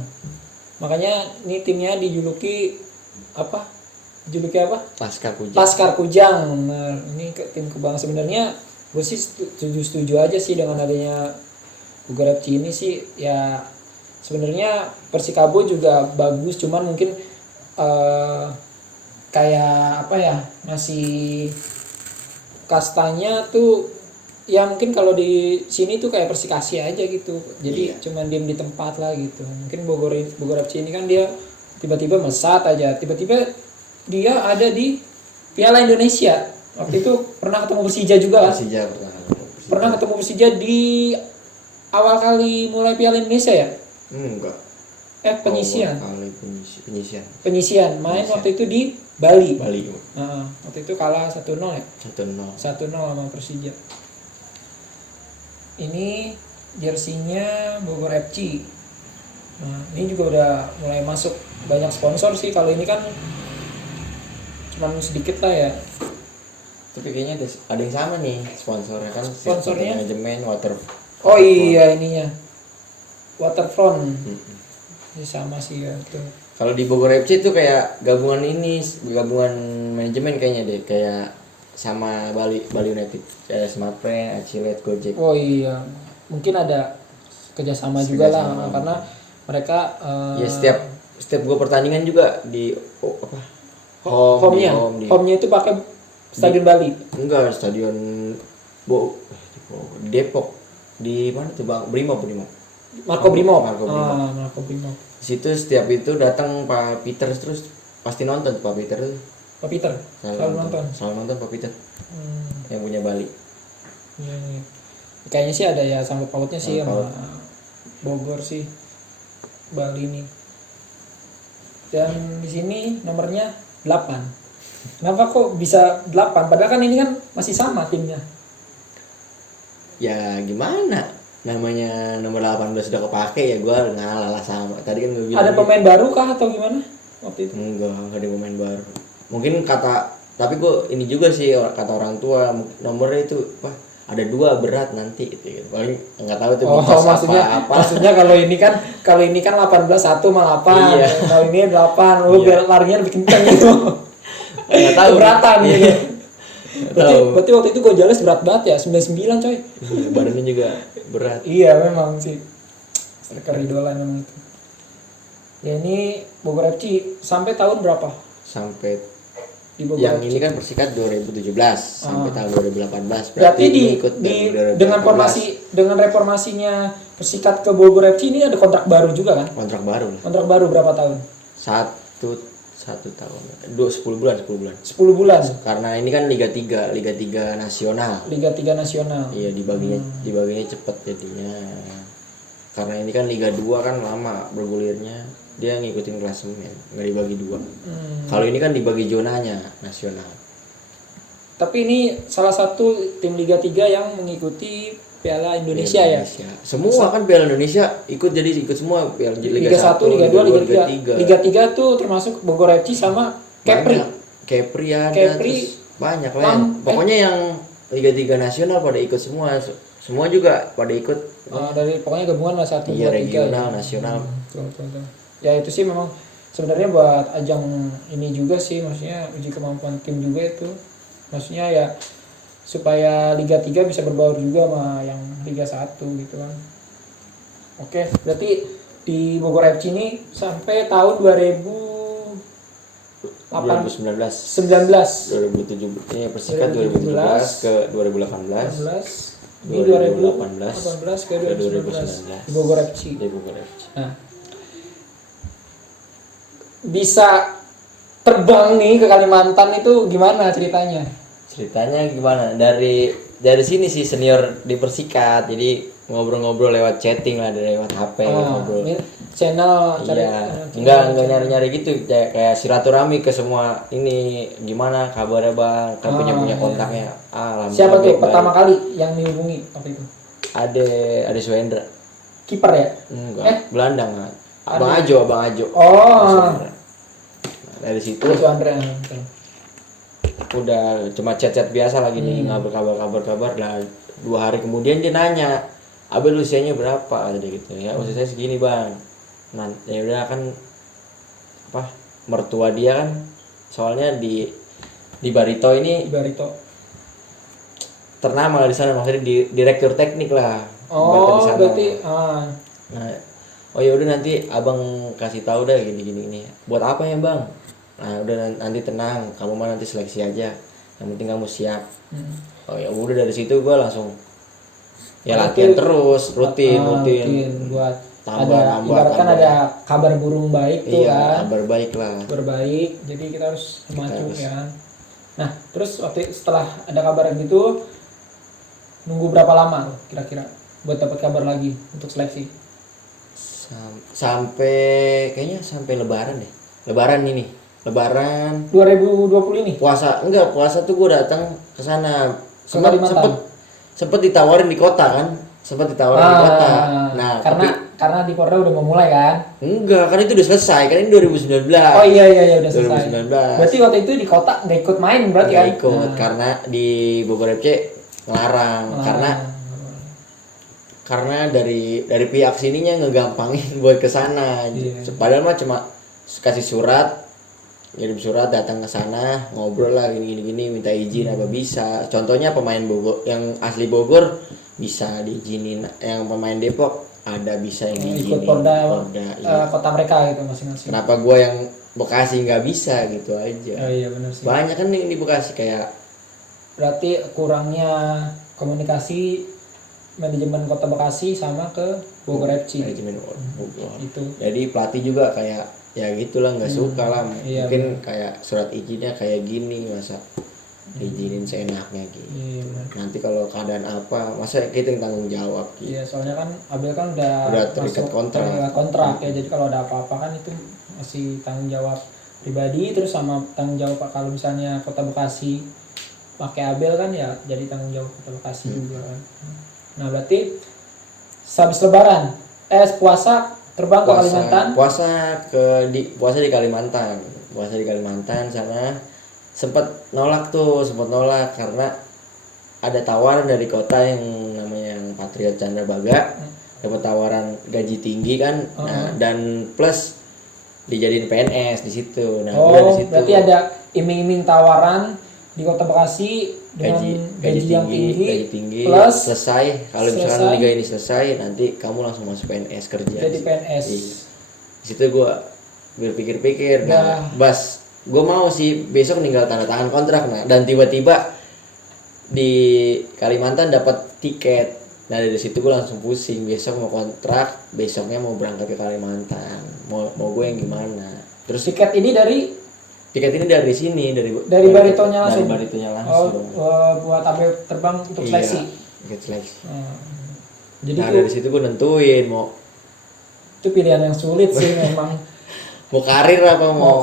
makanya ini timnya dijuluki apa, Laskar Kujang. Laskar Kujang. Nah, ini tim kebanggaan. Sebenarnya gue sih setuju aja sih dengan adanya Bogor FC ini sih ya. Sebenarnya Persikabo juga bagus, cuman mungkin kayak apa ya, masih kastanya tuh ya mungkin kalau di sini tuh kayak Persikasi aja gitu. Jadi cuman diem di tempat lah gitu. Mungkin Bogor FC ini kan dia tiba-tiba mesat aja, tiba-tiba dia ada di Piala Indonesia. Waktu itu pernah ketemu Persija juga kan? Persija Pernah ketemu Persija di awal kali mulai Piala Indonesia ya? enggak. Penyisian. Kali penyisian. Penyisian main waktu itu di Bali. Bali. Waktu itu kalah 1-0 ya? 1-0. 1-0 sama Persija. Ini jersinya Bogor FC. Nah, ini juga udah mulai masuk banyak sponsor sih. Kalau ini kan cuman sedikit lah ya. Tapi kayaknya ada yang sama nih sponsornya kan. Sponsornya? Manajemen water. Oh iya, ininya Waterfront. Ini sama sih ya tuh. Kalau di Bogor FC itu kayak gabungan manajemen kayaknya deh, kayak sama Bali United, kayak Smartfren, Acilet, Gojek. Oh iya, mungkin ada kerjasama juga lah, karena mereka ya setiap gua pertandingan juga di home-nya itu pakai Stadion Bali. Enggak, stadion Depok. Di mana tuh Bang? Brimob. Marco Brimob. Marco Brimob. Di situ setiap itu datang Pak Peter terus pasti nonton Pak Peter tuh. Pak Peter selalu nonton Pak Peter. Yang punya Bali. Iya. Kayaknya sih ada ya sangkut pautnya sih sama Bogor sih, Bali nih. Dan di sini nomornya 8. Kenapa kok bisa 8? Padahal kan ini kan masih sama timnya. Ya gimana? Namanya nomor 18 sudah kepake ya gua ngalah lah sama. Tadi kan gue bilang. Ada pemain baru kah atau gimana waktu itu? Enggak ada pemain baru. Mungkin tapi gua ini juga sih kata orang tua nomornya itu ada 2 berat nanti gitu. Paling enggak tahu tuh maksudnya kalau ini kan 18 1 sama 8. Iya. Kalau ini 8, biar larinya lebih kencang gitu. Enggak tahu Beratan gitu. Tahu. Berarti waktu itu Gonzales berat banget ya, 99 coy. Iya, badannya juga berat. Iya memang sih. Striker idola memang itu. Ya ini Bogor FC sampai tahun berapa? Sampai Di Bogor yang FC. ini kan Persikat 2017 sampai tahun 2018. Berarti dengan reformasinya Persikat ke Bogor FC ini ada kontrak baru juga kan? Kontrak baru lah. Kontrak baru berapa tahun? Satu tahun. 10 bulan. 10 bulan. Karena ini kan Liga 3 nasional. Liga 3 nasional. Iya, dibaginya cepet jadinya. Karena ini kan Liga 2 kan lama bergulirnya. Dia ngikutin klasemen, nggak dibagi 2. Kalau ini kan dibagi zonanya nasional. Tapi ini salah satu tim Liga 3 yang mengikuti Piala Indonesia ya. Semua kan Piala Indonesia ikut semua Piala Liga 1, Liga 2, Liga 3. Liga 3 tuh termasuk Bogor FC sama Kepri. Kepri banyak lah. Pokoknya yang Liga 3 nasional pada ikut semua. Semua juga pada ikut. Dari pokoknya gabungan lah 1 iya, 2 3 regional, ya. nasional. Betul. Ya itu sih memang sebenarnya buat ajang ini juga sih, maksudnya uji kemampuan tim juga itu. Maksudnya ya supaya Liga 3 bisa berbaur juga sama yang Liga 1 gitu kan. Oke, berarti di Bogor FC ini sampai tahun 2019 2017 ini Persikat 2017 ke 2018 ini 2018 ke 2019 di Bogor FC. Nah, bisa terbang nih ke Kalimantan itu gimana ceritanya? Ceritanya gimana? Dari sini sih senior di Persikat, jadi ngobrol-ngobrol lewat chatting lah, dari lewat HP ngobrol. Ini channel cari Enggak nyari-nyari gitu, kayak silaturahmi ke semua ini, gimana kabarnya Bang? Kan punya kontaknya. Siapa tuh pertama kali yang dihubungi waktu itu? Ada Swendra. Kiper ya? Enggak, gelandang kan. Abang Ajo. Oh. Dari situ Swendra. udah cuma chat-chat biasa lagi nih, kabar lah. 2 hari kemudian dia nanya, Abel usianya berapa, ada gitu ya. Usia saya segini Bang. Nah ya udah kan mertua dia kan soalnya di Barito ini ternama di sana, maksudnya direktur teknik lah. Berarti nah, oh ya udah nanti abang kasih tahu deh gini. Buat apa ya Bang? Nah udah nanti tenang, kamu mah nanti seleksi aja, yang penting kamu siap. Oh ya udah, dari situ gue langsung ya latihan terus rutin buat tambah ibaratkan ada kabar burung baik tuh kan. Kabar baik lah. Berbaik, jadi kita harus maju ya kan. Nah terus setelah ada kabar gitu, nunggu berapa lama kira-kira buat dapat kabar lagi untuk seleksi? Sampai lebaran deh. Lebaran 2020 ini. Puasa tuh gue datang ke sana. Sempet ditawarin di kota kan. Nah, karena di Porda udah mau mulai kan? Enggak, kan itu udah selesai. Kan ini 2019. Oh iya udah selesai. 2019. Berarti waktu itu di kota nggak ikut main berarti kan? Nggak ikut, karena di Bogor FC ngelarang. Karena dari pihak sininya ngegampangin buat ke sana. Padahal mah cuma kasih kirim surat datang ke sana, ngobrol lah gini minta izin apa bisa. Contohnya pemain Bogor yang asli Bogor bisa diizinin, yang pemain Depok ada bisa yang diizinin. Ikut Porda kota mereka gitu masing-masing. Kenapa gua yang Bekasi nggak bisa gitu aja? Oh iya benar sih. Banyak kan yang di Bekasi kayak. Berarti kurangnya komunikasi manajemen kota Bekasi sama ke Bogor FC. Manajemen Bogor. Itu. Jadi pelatih juga kayak ya gitulah, nggak suka lah. Mungkin kayak surat izinnya kayak gini, masa izinin seenaknya gitu. Nanti kalau keadaan apa, masa kita yang tanggung jawab gitu. Iya, soalnya kan Abel kan udah terikat kontrak ya. Jadi kalau ada apa-apa kan itu masih tanggung jawab pribadi, terus sama tanggung jawab kalau misalnya kota Bekasi pakai Abel kan ya jadi tanggung jawab kota Bekasi juga kan. Nah berarti habis lebaran puasa terbang ke Kalimantan. Puasa di Kalimantan sana sempat nolak karena ada tawaran dari kota yang namanya Patriot Candrabaga, dapat tawaran gaji tinggi kan. Nah, dan plus dijadiin PNS di situ. Nah, udah di situ. Berarti ada iming-iming tawaran di Kota Bekasi dengan gaji yang tinggi plus selesai. Kalau misalkan liga ini selesai, nanti kamu langsung masuk PNS kerja. Jadi PNS. Di situ gue berpikir-pikir, Bas, gue mau sih besok tinggal tanda tangan kontrak. Nah, dan tiba-tiba di Kalimantan dapat tiket. Nah, dari situ gue langsung pusing, besok mau kontrak, besoknya mau berangkat ke Kalimantan. Mau gue yang gimana? Terus tiket ini dari sini, dari Baritonya langsung. Dari Baritonya langsung. Buat ambil terbang untuk seleksi. Iya, seleksi. Jadi nah, dari situ gue nentuin itu pilihan yang sulit sih memang. Mau karir apa mau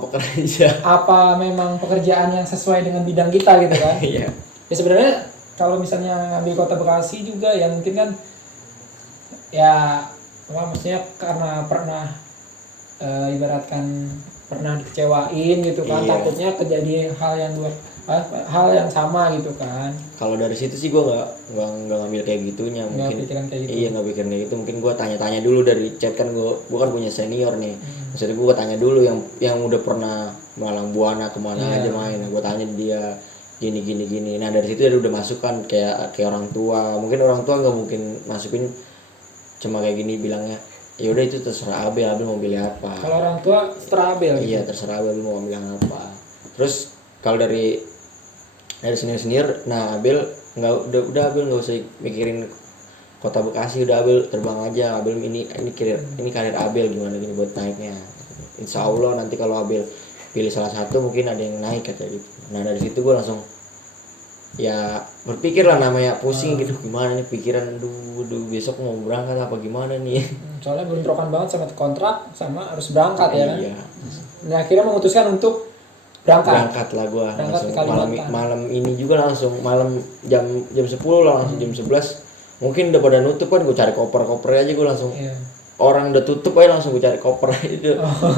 pekerja? Apa memang pekerjaan yang sesuai dengan bidang kita gitu kan? Iya. Ya sebenarnya kalau misalnya ngambil Kota Bekasi juga ya mungkin kan ya maksudnya karena pernah ibaratkan pernah dikecewain gitu kan, takutnya kejadian hal yang sama gitu kan. Kalau dari situ sih gue nggak ngambil kayak gitunya, mungkin nggak pikiran kayak gitu. Mungkin gue tanya di dari chat kan, gue kan punya senior nih. Maksudnya gue tanya dulu yang udah pernah Malang Buana kemana aja main, gue tanya dia gini. Nah dari situ udah masukan kayak orang tua. Mungkin orang tua nggak mungkin masukin cuma kayak gini bilangnya, ya udah itu terserah Abel mau pilih apa. Kalau orang tua setelah Abel gitu. Iya terserah Abel mau bilang apa. Terus kalau dari senior, nah Abel nggak udah Abel nggak usah mikirin kota Bekasi, udah Abel terbang aja. Abel ini karir Abel gimana gini buat naiknya. Insya Allah nanti kalau Abel pilih salah satu mungkin ada yang naik kata gitu. Nah dari situ gue langsung ya berpikir lah, namanya pusing gitu, gimana nih pikiran, aduh besok mau berangkat apa gimana nih. Soalnya bentrokan banget sama kontrak sama harus berangkat ya kan. Iya. Nah akhirnya memutuskan untuk berangkat Lah gue Berangkat langsung ke Kalimantan. malam ini juga langsung malam jam 10 lah, langsung jam 11 mungkin udah pada nutup kan, gue cari koper aja gue langsung. Iya. Orang udah tutup aja langsung gue cari koper itu.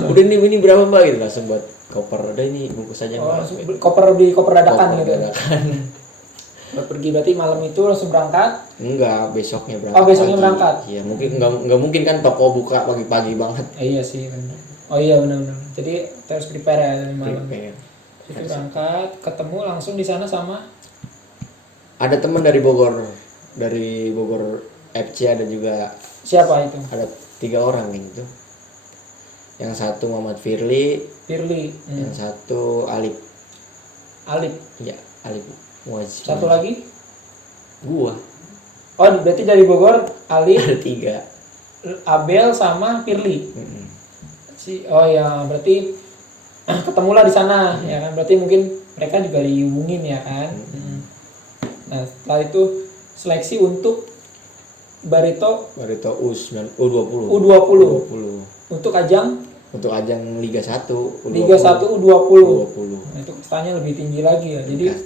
Udah ini berapa mbak gitu, langsung buat koper, udah ini bungkus aja mbak. langsung koper dadakan gitu. Dadakan. Pergi berarti malam itu langsung berangkat. Enggak, besoknya berangkat. Oh besoknya pagi. berangkat. Iya mungkin nggak mungkin kan toko buka pagi-pagi banget. Iya sih benar. Oh iya benar. Jadi harus prepare ya dari malam. Itu berangkat, ketemu langsung di sana sama ada teman dari Bogor FC, ada juga. siapa itu? Ada 3 orang gitu. Yang satu Muhammad Firly. Yang satu Alip. Iya Alip Muaz. Satu lagi? Gua. Oh berarti dari Bogor Alip, Ada 3. Abel sama Firly. Oh ya berarti ketemulah di sana ya kan, berarti mungkin mereka juga dihubungin ya kan. Nah setelah itu seleksi untuk Barito U20 untuk ajang Liga 1 Liga 1 U20. 20. Nah, itu kastanya lebih tinggi lagi ya. Jadi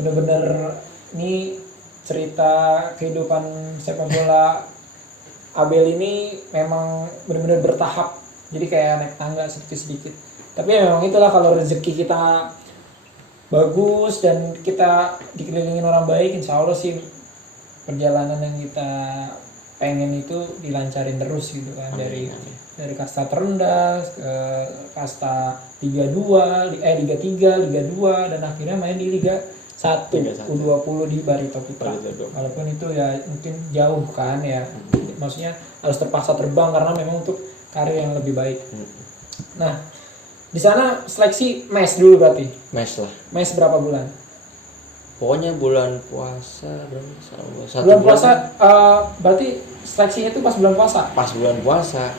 benar-benar ini cerita kehidupan sepak bola Abel ini memang benar-benar bertahap. Jadi kayak naik tangga sedikit-sedikit. Tapi memang itulah kalau rezeki kita bagus dan kita dikelilingin orang baik, insya Allah sih perjalanan yang kita pengen itu dilancarin terus gitu kan. Dari kasta terendah ke kasta Liga 2, Liga 3, Liga 2 dan akhirnya main di Liga 1 U20 di Barito Putra. Walaupun itu ya mungkin jauh kan ya. Maksudnya harus terpaksa terbang karena memang untuk karir yang lebih baik. Nah, di sana seleksi mes dulu berarti. Mes berapa bulan? Pokoknya bulan puasa bulan puasa berarti seleksinya itu pas bulan puasa. Pas bulan puasa.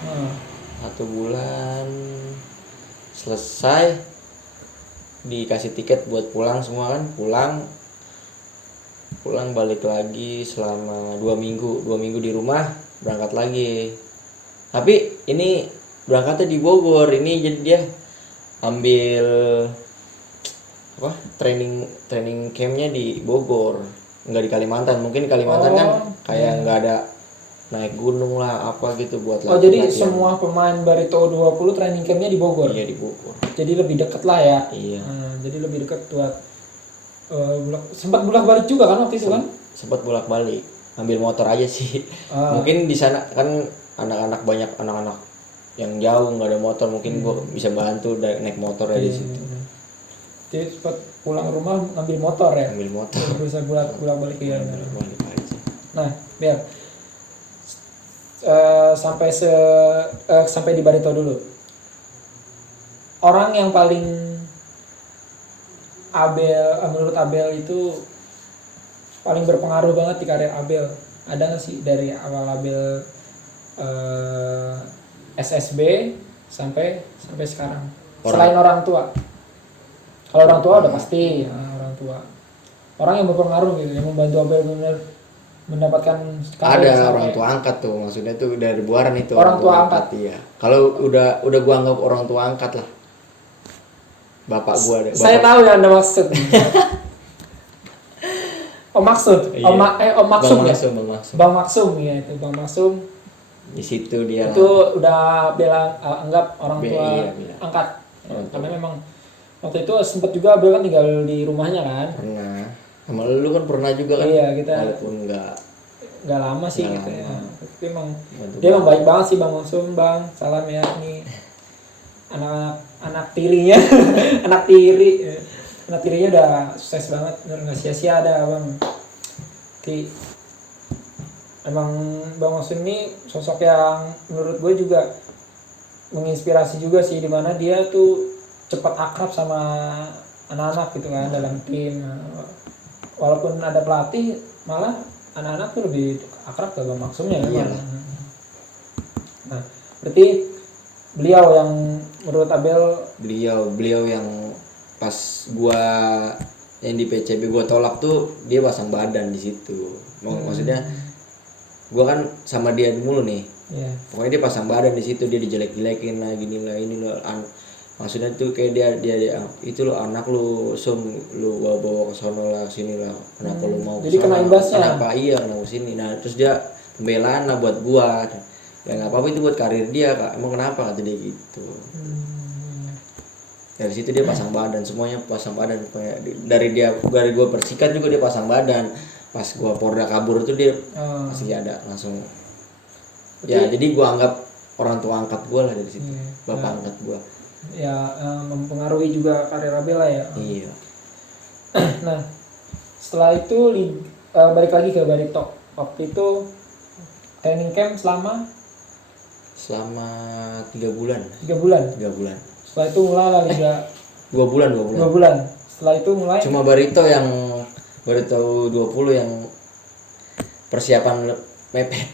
1 bulan selesai dikasih tiket buat pulang semua kan, pulang balik lagi selama 2 minggu di rumah, berangkat lagi. Tapi ini berangkatnya di Bogor, ini jadi dia ambil training campnya di Bogor, nggak di Kalimantan. Mungkin Kalimantan kan kayak nggak ada naik gunung lah apa gitu buat latihan. Jadi semua pemain Barito 20 training campnya di Bogor. Iya di Bogor. Jadi lebih dekat lah ya. Iya. Jadi lebih dekat buat sempat bolak-balik juga kan waktu itu kan? Sempat bolak-balik, ambil motor aja sih. Mungkin di sana kan banyak anak-anak yang jauh nggak ada motor, mungkin gua bisa bantu naik motor ya di situ. Jadi sempat pulang rumah ngambil motor ya. Ambil motor. Bisa bolak-balik ya. Balik aja. Nah, biar sampai di Barito dulu. Orang yang paling menurut Abel itu paling berpengaruh banget di karir Abel, ada nggak sih dari awal Abel SSB sampai sekarang? Selain orang tua. Kalau orang tua udah pasti orang tua. Orang yang berpengaruh gitu, yang membantu Abel benar mendapatkan karir. Ada orang tua angkat tuh, maksudnya tuh dari Buaran itu. Orang tua angkat. Iya. Kalau udah gua anggap orang tua angkat lah. Bapak gua deh. Saya tahu yang Anda maksud. Om Maksud. Iya. Om Maksum ya. Bang Maksum ya itu Bang Maksum. Di situ dia. Itu udah bilang anggap orang tua angkat. Karena memang waktu itu sempat juga Abel kan tinggal di rumahnya kan. Pernah. Sama lu kan pernah juga kan? Iya, kita walaupun enggak lama sih gitu ya. Tapi emang dia emang baik banget sih Bang Maksum, Bang. Salam ya nih. Anak tirinya. Anak tirinya udah sukses banget, enggak sia-sia ada Bang. emang Bang Osun ini sosok yang menurut gue juga menginspirasi juga sih, dimana dia tuh cepat akrab sama anak-anak gitu kan dalam tim. Walaupun ada pelatih, malah anak-anak tuh lebih akrab ke Bang Maksumnya memang. Nah, berarti beliau yang menurut Abel, beliau yang pas gua yang di PCB gua tolak tuh dia pasang badan di situ. Maksudnya gua kan sama dia mulu nih. ya, Pokoknya dia pasang badan di situ, dia dijelek-jelekin lah gini lah ini loh. Maksudnya tuh kayak dia itu lo anak lu lu bawa ke sono lah sini lah. Kenapa lu mau jadi kena imbasnya. Kenapa iya kenapa sini. Nah, terus dia pembelaan lah buat gua. Ya nggak apa-apa, itu buat karir dia kak. Emang kenapa kata dia gitu. Dari situ dia pasang badan, semuanya pasang badan. Kayak dari gua Persikat juga dia pasang badan. Pas gua Porda kabur tuh dia masih ada langsung. Ya jadi gua anggap orang tua angkat gua lah dari situ. Bapak angkat gua. Ya mempengaruhi juga karir Abel lah ya. Iya. Nah, setelah itu balik lagi ke Barito. Waktu itu training camp selama 3 bulan. 3 bulan. 3 bulan. Setelah itu mulai lah Liga 2 bulan. 2 bulan. Setelah itu mulai Cuma Barito 20 yang persiapan mepet.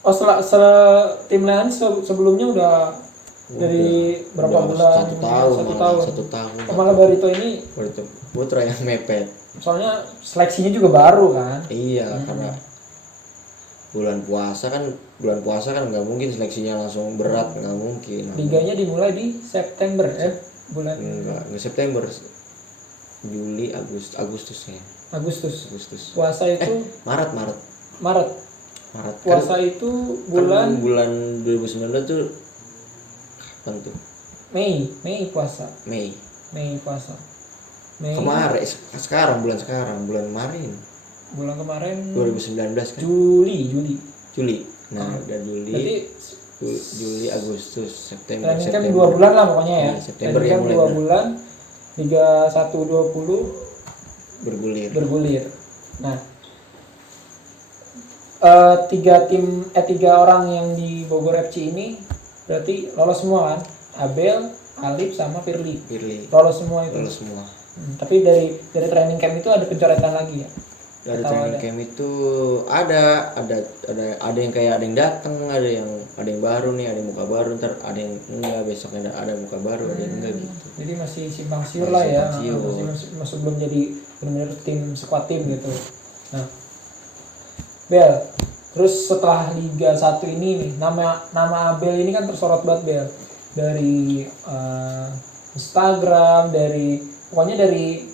Oh, setelah tim lain sebelumnya udah dari berapa bulan? 1 tahun. 1 tahun. 1 tahun. Malah Barito ini Barito Putra yang mepet. soalnya seleksinya juga baru kan. Iya, karena bulan puasa kan nggak mungkin seleksinya langsung berat, nggak mungkin. Liganya dimulai di September bulan Enggak September, Juli, Agustus. Agustus. Puasa itu Maret. Puasa itu bulan 2019 tuh kapan tuh? Mei puasa. Mei. Puasa. Bulan kemarin. Bulan kemarin 2019 kan? Juli. Nah, udah Juli, Agustus, September. Training camp 2 bulan lah pokoknya ya. Nah, September Training camp 2 bulan. Liga 1-20 bergulir. Nah, 3 orang yang di Bogor FC ini berarti lolos semua kan? Abel, Alip sama Firly. Lolos semua itu. Tapi dari training camp itu ada pencoretan lagi ya? Dari training camp itu ada yang kayak ada yang datang, ada yang baru nih, ada yang muka baru, ntar ada yang enggak, besoknya ada muka baru, ada yang enggak gitu. Jadi masih simpang siur lah ya, masih belum jadi benar-benar tim squad tim gitu. Nah, Bel, terus setelah Liga 1 ini nih, nama Abel ini kan tersorot banget Bel, dari Instagram, pokoknya dari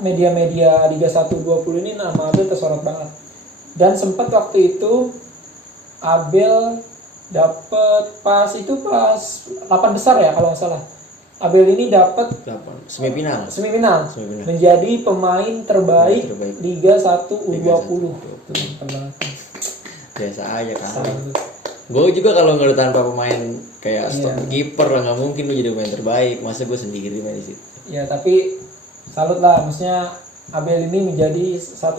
media-media Liga 1-20 ini nama Abel tersorot banget. Dan sempat waktu itu Abel dapat pas 8 besar ya kalau nggak salah. Abel ini dapat semifinal menjadi pemain terbaik Liga 1 U20. Biasa aja kan. Gue juga kalau nggak tanpa pemain kayak kiper lah, nggak mungkin lu jadi pemain terbaik. Masa gue sendiri main di situ. Ya tapi salut lah, maksudnya Abel ini menjadi salah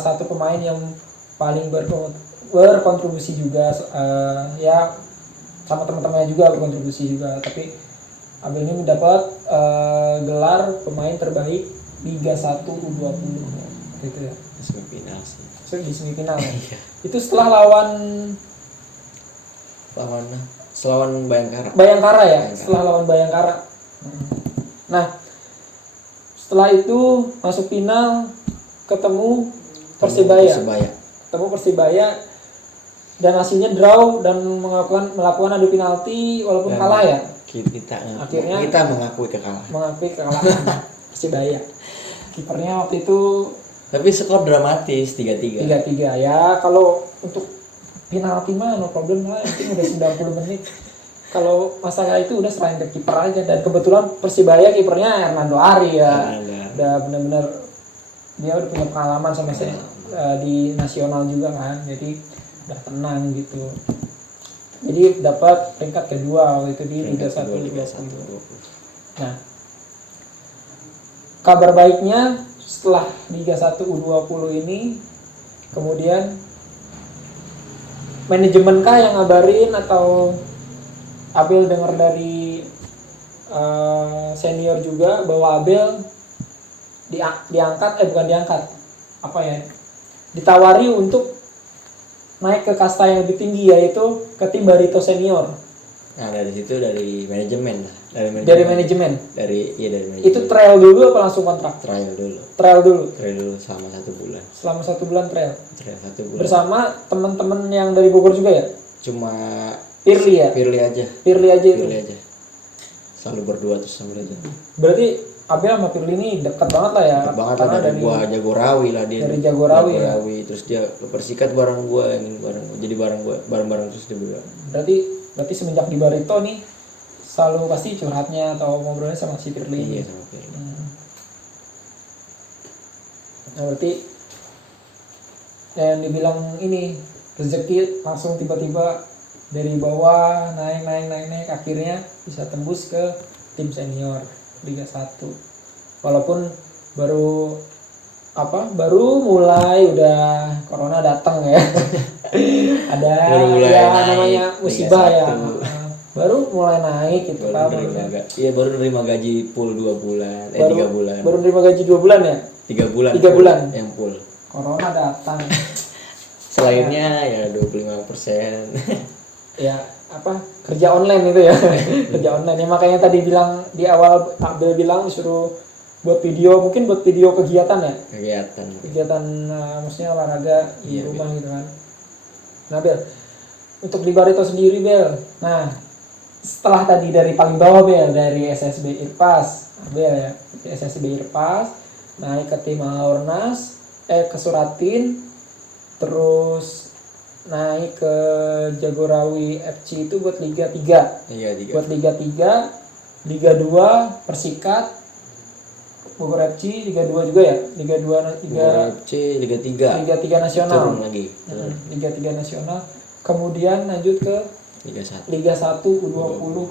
satu pemain yang paling berkontribusi juga, ya sama teman-temannya juga berkontribusi juga. Tapi Abel ini mendapat gelar pemain terbaik Liga 1 U20 gitu ya. Semifinal sih. Di semifinal. Itu setelah lawan Bayangkara ya. Setelah lawan Bayangkara. Nah, setelah itu masuk final ketemu Persibaya dan hasilnya draw dan melakukan adu penalti walaupun kalah ya. Kita mengakui kekalahan. Persibaya. Kipernya waktu itu tapi skor dramatis 3-3 ya. Kalau untuk penalti mah no problem lah, itu udah 90 menit. Kalau masalah itu udah selain ke kiper aja, dan kebetulan Persibaya kipernya Hernando Ari ya. Udah benar-benar dia udah punya pengalaman sama saya di nasional juga kan, jadi udah tenang gitu. Jadi dapat peringkat kedua waktu itu di Liga 1. Nah, kabar baiknya setelah Liga 1 U20 ini kemudian manajemen kah yang ngabarin atau Abel dengar dari senior juga bahwa Abel bukan diangkat, apa ya, ditawari untuk naik ke kasta yang lebih tinggi, yaitu ke tim Barito senior. Nah dari situ dari manajemen lah, Dari manajemen. dari manajemen. Itu trial dulu apa langsung kontrak? Trial dulu selama 1 bulan. Selama 1 bulan trial 1 bulan bersama teman-teman yang dari Bogor juga ya? Cuma Pirli ya? Pirli aja Itu. Selalu berdua terus sama aja. Berarti Abel sama Pirli ini dekat banget lah ya? Dekat banget lah, Karena dari gua Jagorawi lah dia. Dari Jagorawi ya? Terus dia Persikat bareng gua, yang ini bareng gua. Jadi bareng terus dia berdua. Berarti semenjak di Barito nih selalu pasti curhatnya atau ngobrolnya sama si Pirli. Iya, sama Pirli. Nah berarti yang dibilang ini rezeki langsung tiba-tiba dari bawah naik akhirnya bisa tembus ke tim senior Liga 1. Walaupun baru mulai udah corona datang ya. Ada ya namanya musibah ya. Baru mulai naik gitu kan. Iya, baru nerima gaji full 2 bulan, 3 bulan. Baru nerima gaji 2 bulan ya? 3 bulan. 3 bulan yang full. Corona datang. Selainnya ya 25%. Ya apa, kerja online itu ya. Kerja online ya, makanya tadi bilang di awal Abel bilang disuruh buat video, mungkin buat video kegiatan ya, kegiatan maksudnya olahraga di rumah gitu kan. Nah Bel, untuk di Barito sendiri Bel, nah setelah tadi dari paling bawah Bel, dari SSB Irpas Bel ya, di SSB Irpas naik ke tim Aornas, ke Suratin, terus naik ke Jagorawi FC itu buat Liga 3. Iya, Buat Liga 3, Liga 2 Persikat, Bogor FC, Liga 2 juga ya? Liga 2 Bogor FC, Liga 3. Liga 3 nasional. Turun lagi. Liga 3 nasional. Kemudian lanjut ke Liga 1 U20.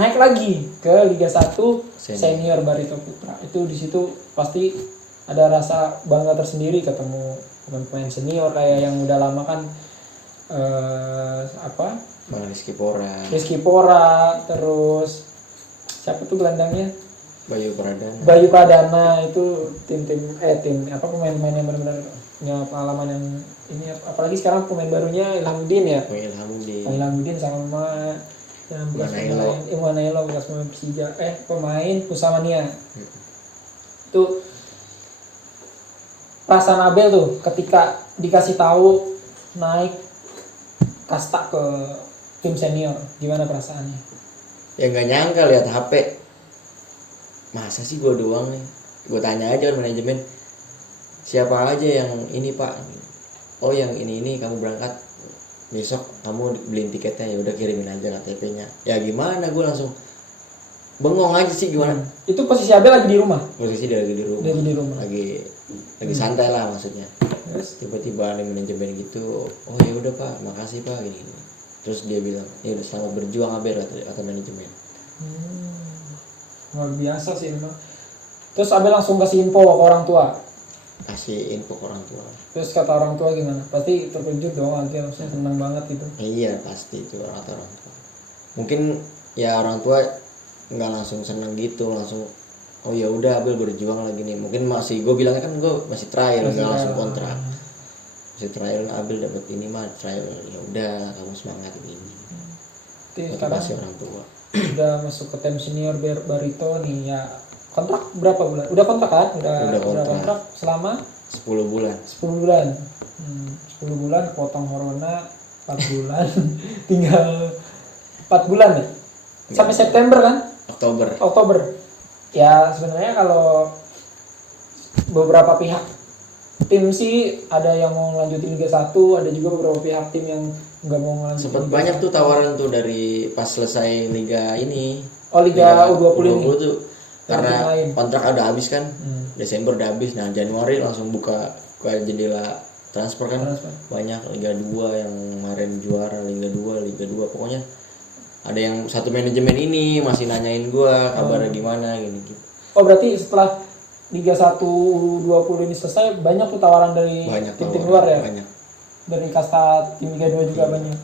Naik lagi ke Liga 1 senior Barito Putra. Itu di situ pasti ada rasa bangga tersendiri ketemu pemain senior kayak yang udah lama kan, Rizky Pora, terus siapa tuh gelandangnya? Bayu Pradana itu tim pemain-pemain yang benar-benar punya pengalaman yang ini, apalagi sekarang pemain barunya Ilhamuddin ya. Ilhamuddin sama yang bekas pemain Imanailo, bekas pemain Persija, pemain Pusamania. Itu perasaan Abel tuh ketika dikasih tahu naik kasta ke tim senior, gimana perasaannya? Ya nggak nyangka lihat HP, masa sih gue doang nih. Gue tanya aja ke manajemen, siapa aja yang ini pak? Oh yang ini kamu berangkat besok, kamu beliin tiketnya, ya udah kirimin aja KTP-nya. Ya gimana, gue langsung bengong aja sih gimana. Itu posisi Abel lagi di rumah? Posisi dia lagi di rumah. Lagi santai lah maksudnya. Yes. Tiba-tiba ada manajemen gitu, oh ya udah pak, makasih pak, gini. Terus dia bilang, ya udah selamat berjuang Abel, kata manajemen. Luar biasa sih memang. Terus Abel langsung kasih info ke orang tua. Terus kata orang tua gimana? Pasti terkejut dong, nanti maksudnya senang banget gitu. Iya pasti itu kata orang tua. Mungkin ya orang tua nggak langsung senang gitu, langsung oh ya udah Abel berjuang lagi nih. Mungkin masih, gue bilangnya kan gue masih trial, nggak langsung kontrak. Masih trial, Abel dapat ini mah trial, ya udah kamu semangat ini. Motivasi orang tua. Udah masuk ke tim senior Barito nih ya. Kontrak berapa bulan? Udah kontrak kan? Udah kontrak selama 10 bulan. 10 bulan. 10 bulan potong corona 4 bulan. Tinggal 4 bulan ya? Sampai September kan? Oktober. Ya sebenarnya kalau beberapa pihak tim sih ada yang mau lanjutin Liga 1, ada juga beberapa pihak tim yang nggak mau lanjutin. Sempat banyak tuh tawaran tuh dari pas selesai Liga ini. Oh Liga U20 ini tuh. Karena kontrak udah habis kan. Desember udah habis. Nah, Januari langsung buka jendela transfer kan. Banyak Liga 2 yang kemarin juara Liga 2 pokoknya ada yang satu manajemen ini masih nanyain gua kabarnya gimana gini gitu. Oh berarti setelah Liga 1 U20 ini selesai, banyak tuh tawaran dari Banyak tim-tim tawaran, luar ya. banyak. Dari kasta tim Liga 2 juga banyak.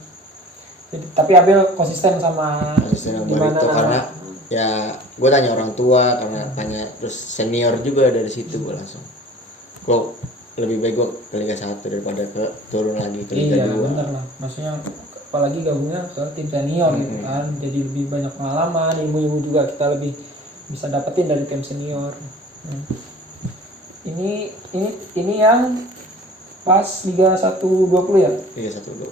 Jadi, tapi Abel konsisten sama Konsisten di sama mana itu karena ya gue tanya orang tua, karena tanya terus senior juga dari situ gue langsung. Gue lebih baik gue ke Liga 1 daripada ke turun lagi ke Liga 2. iya bener lah, maksudnya apalagi gabungnya ke tim senior gitu kan, jadi lebih banyak pengalaman, ilmu juga kita lebih bisa dapetin dari tim senior. Ini yang pas Liga 1-20 ya, Liga 1 gue.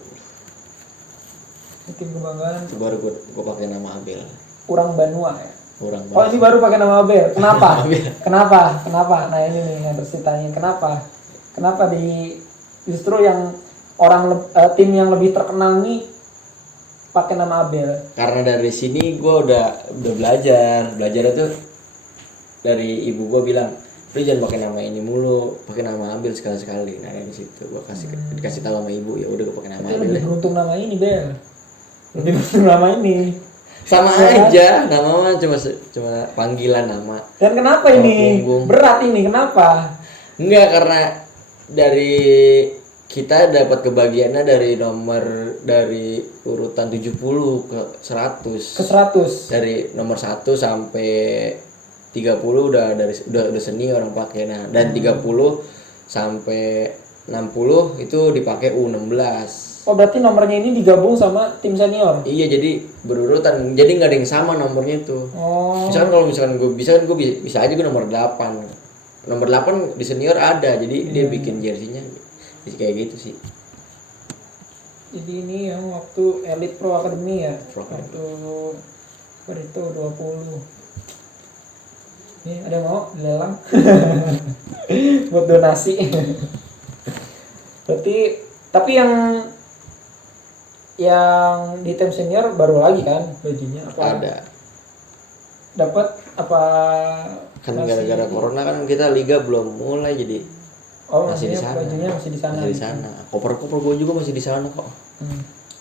tim kebanggaan Itu baru gue pakai nama Abel. Kurang Banua ya. Kurang Oh ini baru pakai nama Abel, kenapa? Abel. Kenapa? Nah ini nih yang harus ditanyain, kenapa di justru yang tim yang lebih terkenal nih pakai nama Abel? Karena dari sini gue udah belajar itu dari ibu gue bilang, lu jangan pakai nama ini mulu, pakai nama Abel sekali. Nah dari situ gue dikasih tahu sama ibu, ya udah gue pakai nama Tapi Abel. lebih beruntung nama ini Bel, lebih beruntung nama ini. Sama aja, nama mah cuma panggilan nama. Dan kenapa ini Punggung. berat ini? Kenapa? Enggak, karena dari kita dapat kebagiannya dari urutan 70 ke 100. Ke 100. Dari nomor 1 sampai 30 udah senior orang pakai. Nah, dan 30 sampai 60 itu dipakai U16. Oh berarti nomornya ini digabung sama tim senior? Iya, jadi berurutan. Jadi nggak ada yang sama nomornya itu. Oh. Misalkan gue bisa aja gue nomor 8. Nomor 8 di senior ada. Jadi dia bikin jersinya kayak gitu sih. Jadi ini yang waktu Elite Pro Academy ya. Pro Academy. Waktu itu 20. Nih ada yang mau dilelang? Buat donasi. Berarti tapi yang di tim senior baru lagi kan bajunya apa? Ada. Dapat apa? Kan gara-gara corona kan kita liga belum mulai, jadi masih di sana. Bajunya masih di sana. Masih di sana. Koper-koper gue juga masih di sana kok.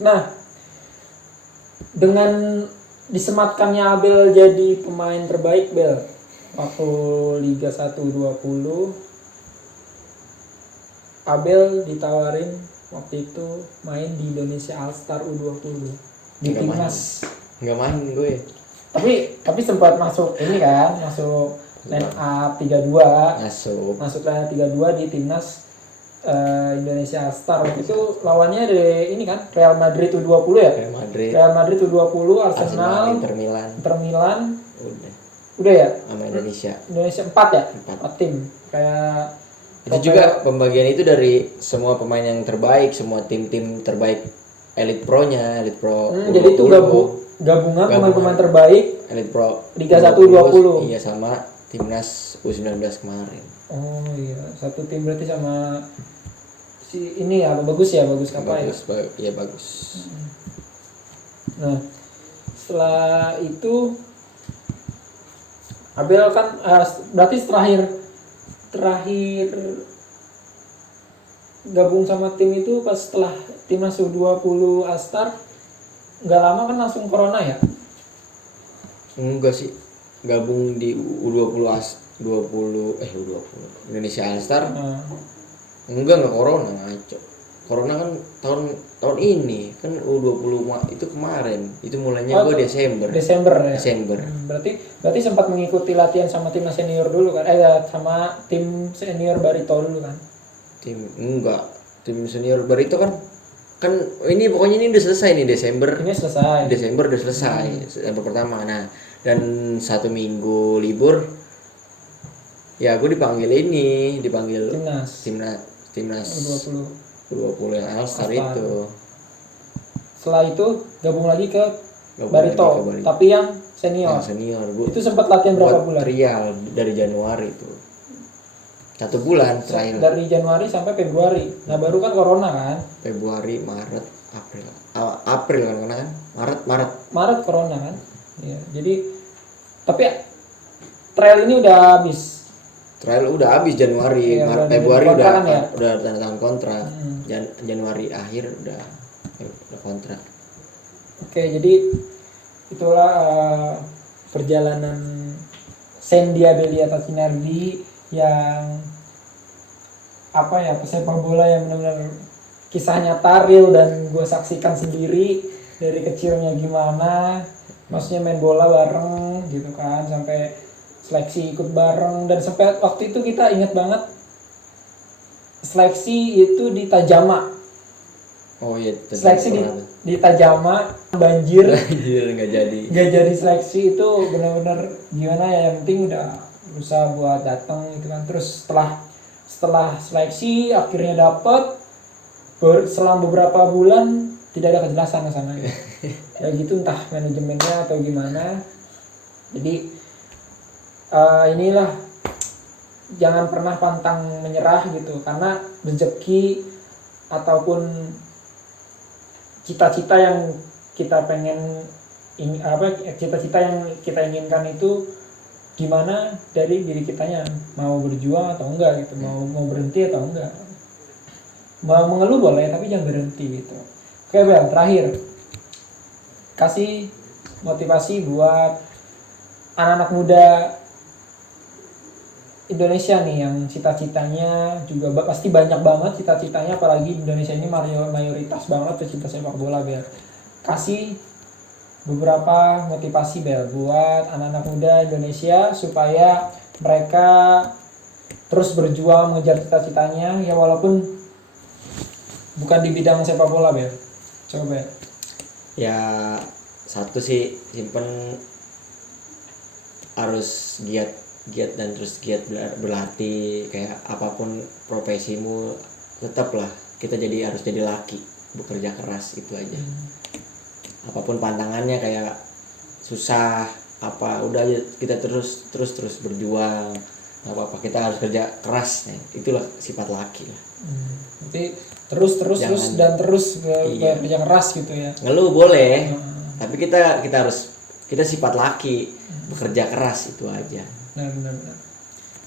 Nah, dengan disematkannya Abel jadi pemain terbaik Bel waktu Liga 1-20, Abel ditawarin waktu itu main di Indonesia All Star U20 di timnas. Nggak main gue. Tapi sempat masuk ini kan, masuk line up 32. Masuk line up 32 di timnas Indonesia All Star. Waktu itu lawannya dari ini kan Real Madrid U20 ya? Real Madrid U20, Arsenal, Inter Milan. Udah ya? Sama Indonesia 4 ya? 4 tim. Kayak itu juga pembagian itu dari semua pemain yang terbaik, semua tim-tim terbaik Elite Pro-nya, Elite Pro. Jadi itu gabungan pemain-pemain terbaik Elite Pro Liga 1-20. Iya, sama timnas U19 kemarin. Oh iya, satu tim berarti sama si ini ya, bagus Kapai. Iya bagus. Nah, setelah itu Abel kan berarti terakhir gabung sama tim itu pas setelah timnas U20 All-Star, nggak lama kan langsung corona ya? Enggak sih, gabung di U20 U20 Indonesia All-Star. Enggak corona, ngaco. Corona kan tahun ini kan U20 itu kemarin. Itu mulainya gue Desember. Berarti sempat mengikuti latihan sama timnas senior dulu kan? Sama tim senior Barito dulu kan? Tim senior Barito kan ini pokoknya ini udah selesai nih Desember. Desember udah selesai. Desember pertama. Nah, dan 1 minggu libur ya gue dipanggil timnas U20 yang All-Star itu. Setelah itu gabung lagi ke Barito, tapi yang senior. Itu sempat latihan berapa bulan? Trial dari Januari itu. 1 bulan trial. Dari Januari sampai Februari. Nah, baru kan corona kan? Februari, Maret, April kan kena kan? Maret corona kan? Iya. Jadi tapi trial ini udah habis. Januari, ya, Maret, Februari udah tanda tangan kontrak. Januari akhir udah kontrak. Oke, jadi itulah perjalanan Sandy Abelia Tatinardi yang apa ya, pesepak bola yang benar-benar kisah nyata real dan gue saksikan sendiri dari kecilnya gimana, maksudnya main bola bareng gitu kan, sampai seleksi ikut bareng, dan sampai waktu itu kita ingat banget seleksi itu di Tajama. Oh iya, Seleksi di Tajama, banjir, nggak jadi seleksi itu benar-benar gimana ya, yang penting udah berusaha buat datang gitu kan. Terus setelah seleksi akhirnya dapet, selang beberapa bulan tidak ada kejelasan ke sana gitu. Ya gitu, entah manajemennya atau gimana. Jadi inilah, jangan pernah pantang menyerah gitu, karena rezeki ataupun cita-cita yang kita pengen cita-cita yang kita inginkan itu gimana dari diri kitanya, mau berjuang atau enggak gitu, mau berhenti atau enggak, mau mengeluh boleh tapi jangan berhenti gitu. Oke Bel, terakhir kasih motivasi buat anak-anak muda Indonesia nih yang cita-citanya juga pasti banyak banget cita-citanya, apalagi Indonesia ini mayoritas banget pecinta sepak bola. Bel, kasih beberapa motivasi Bel buat anak-anak muda Indonesia supaya mereka terus berjuang mengejar cita-citanya ya, walaupun bukan di bidang sepak bola. Bel, coba Bel. Ya satu sih, simpen harus giat dan terus giat berlatih, kayak apapun profesimu tetaplah kita harus jadi laki, bekerja keras, itu aja. Apapun pantangannya, kayak susah apa udah aja kita terus berjuang, nggak apa-apa, kita harus kerja keras, itulah sifat laki lah. Jadi terus iya, bekerja keras gitu ya. Ngeluh boleh, tapi kita sifat laki, bekerja keras, itu aja. Benar.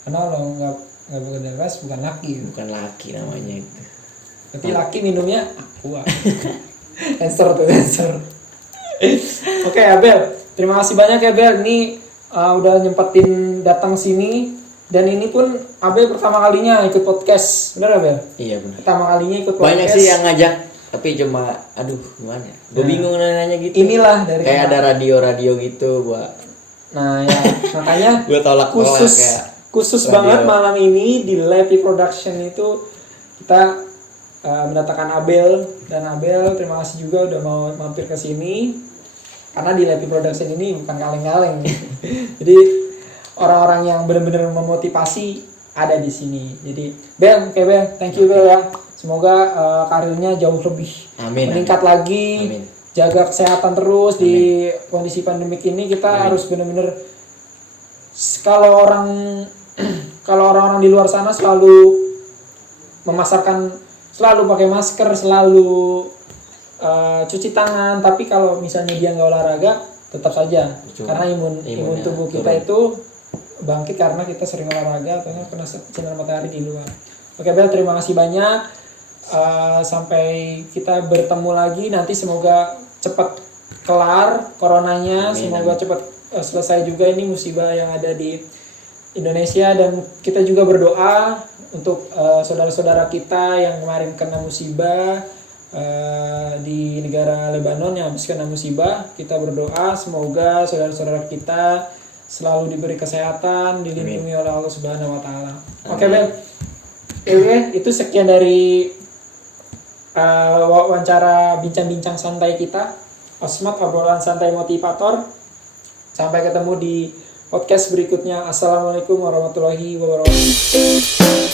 Karena kalau nggak bekerja keras bukan laki namanya itu. Tapi laki minumnya aqua. Sensor. Oke Abel, terima kasih banyak ya Bel, ini udah nyempetin datang sini, dan ini pun Abel pertama kalinya ikut podcast, benar Abel? Iya benar. Pertama kalinya ikut podcast. Banyak sih yang ngajak, tapi cuma gimana ya? Gue bingung nanya gitu. Inilah dari kayak ada radio gitu gua. Nah ya, makanya gue tolak khusus banget malam ini di Lepi Production itu kita mendatangkan Abel, dan Abel terima kasih juga udah mau mampir ke sini, karena di Lepi Production ini bukan kaleng-kaleng. Jadi orang-orang yang benar-benar memotivasi ada di sini. Jadi Bel, thank you Bel ya. Semoga karirnya jauh lebih meningkat lagi. Amin. Jaga kesehatan terus. Amin. Di kondisi pandemik ini kita harus benar-benar, kalau orang-orang di luar sana selalu memasarkan, selalu pakai masker, selalu cuci tangan, tapi kalau misalnya dia nggak olahraga tetap saja, karena imun tubuh kita itu bangkit karena kita sering olahraga atau kena sinar matahari di luar. Oke Bel, terima kasih banyak. Sampai kita bertemu lagi nanti, semoga cepat kelar coronanya. Amin, semoga cepat selesai juga ini musibah yang ada di Indonesia, dan kita juga berdoa untuk saudara-saudara kita yang kemarin kena musibah di negara Lebanon yang habis kena musibah. Kita berdoa semoga saudara-saudara kita selalu diberi kesehatan, dilindungi oleh Allah Subhanahu wa taala. Oke, Bel. Itu sekian dari wawancara bincang-bincang santai kita, Osmat, obrolan santai motivator. Sampai ketemu di podcast berikutnya. Assalamualaikum warahmatullahi wabarakatuh.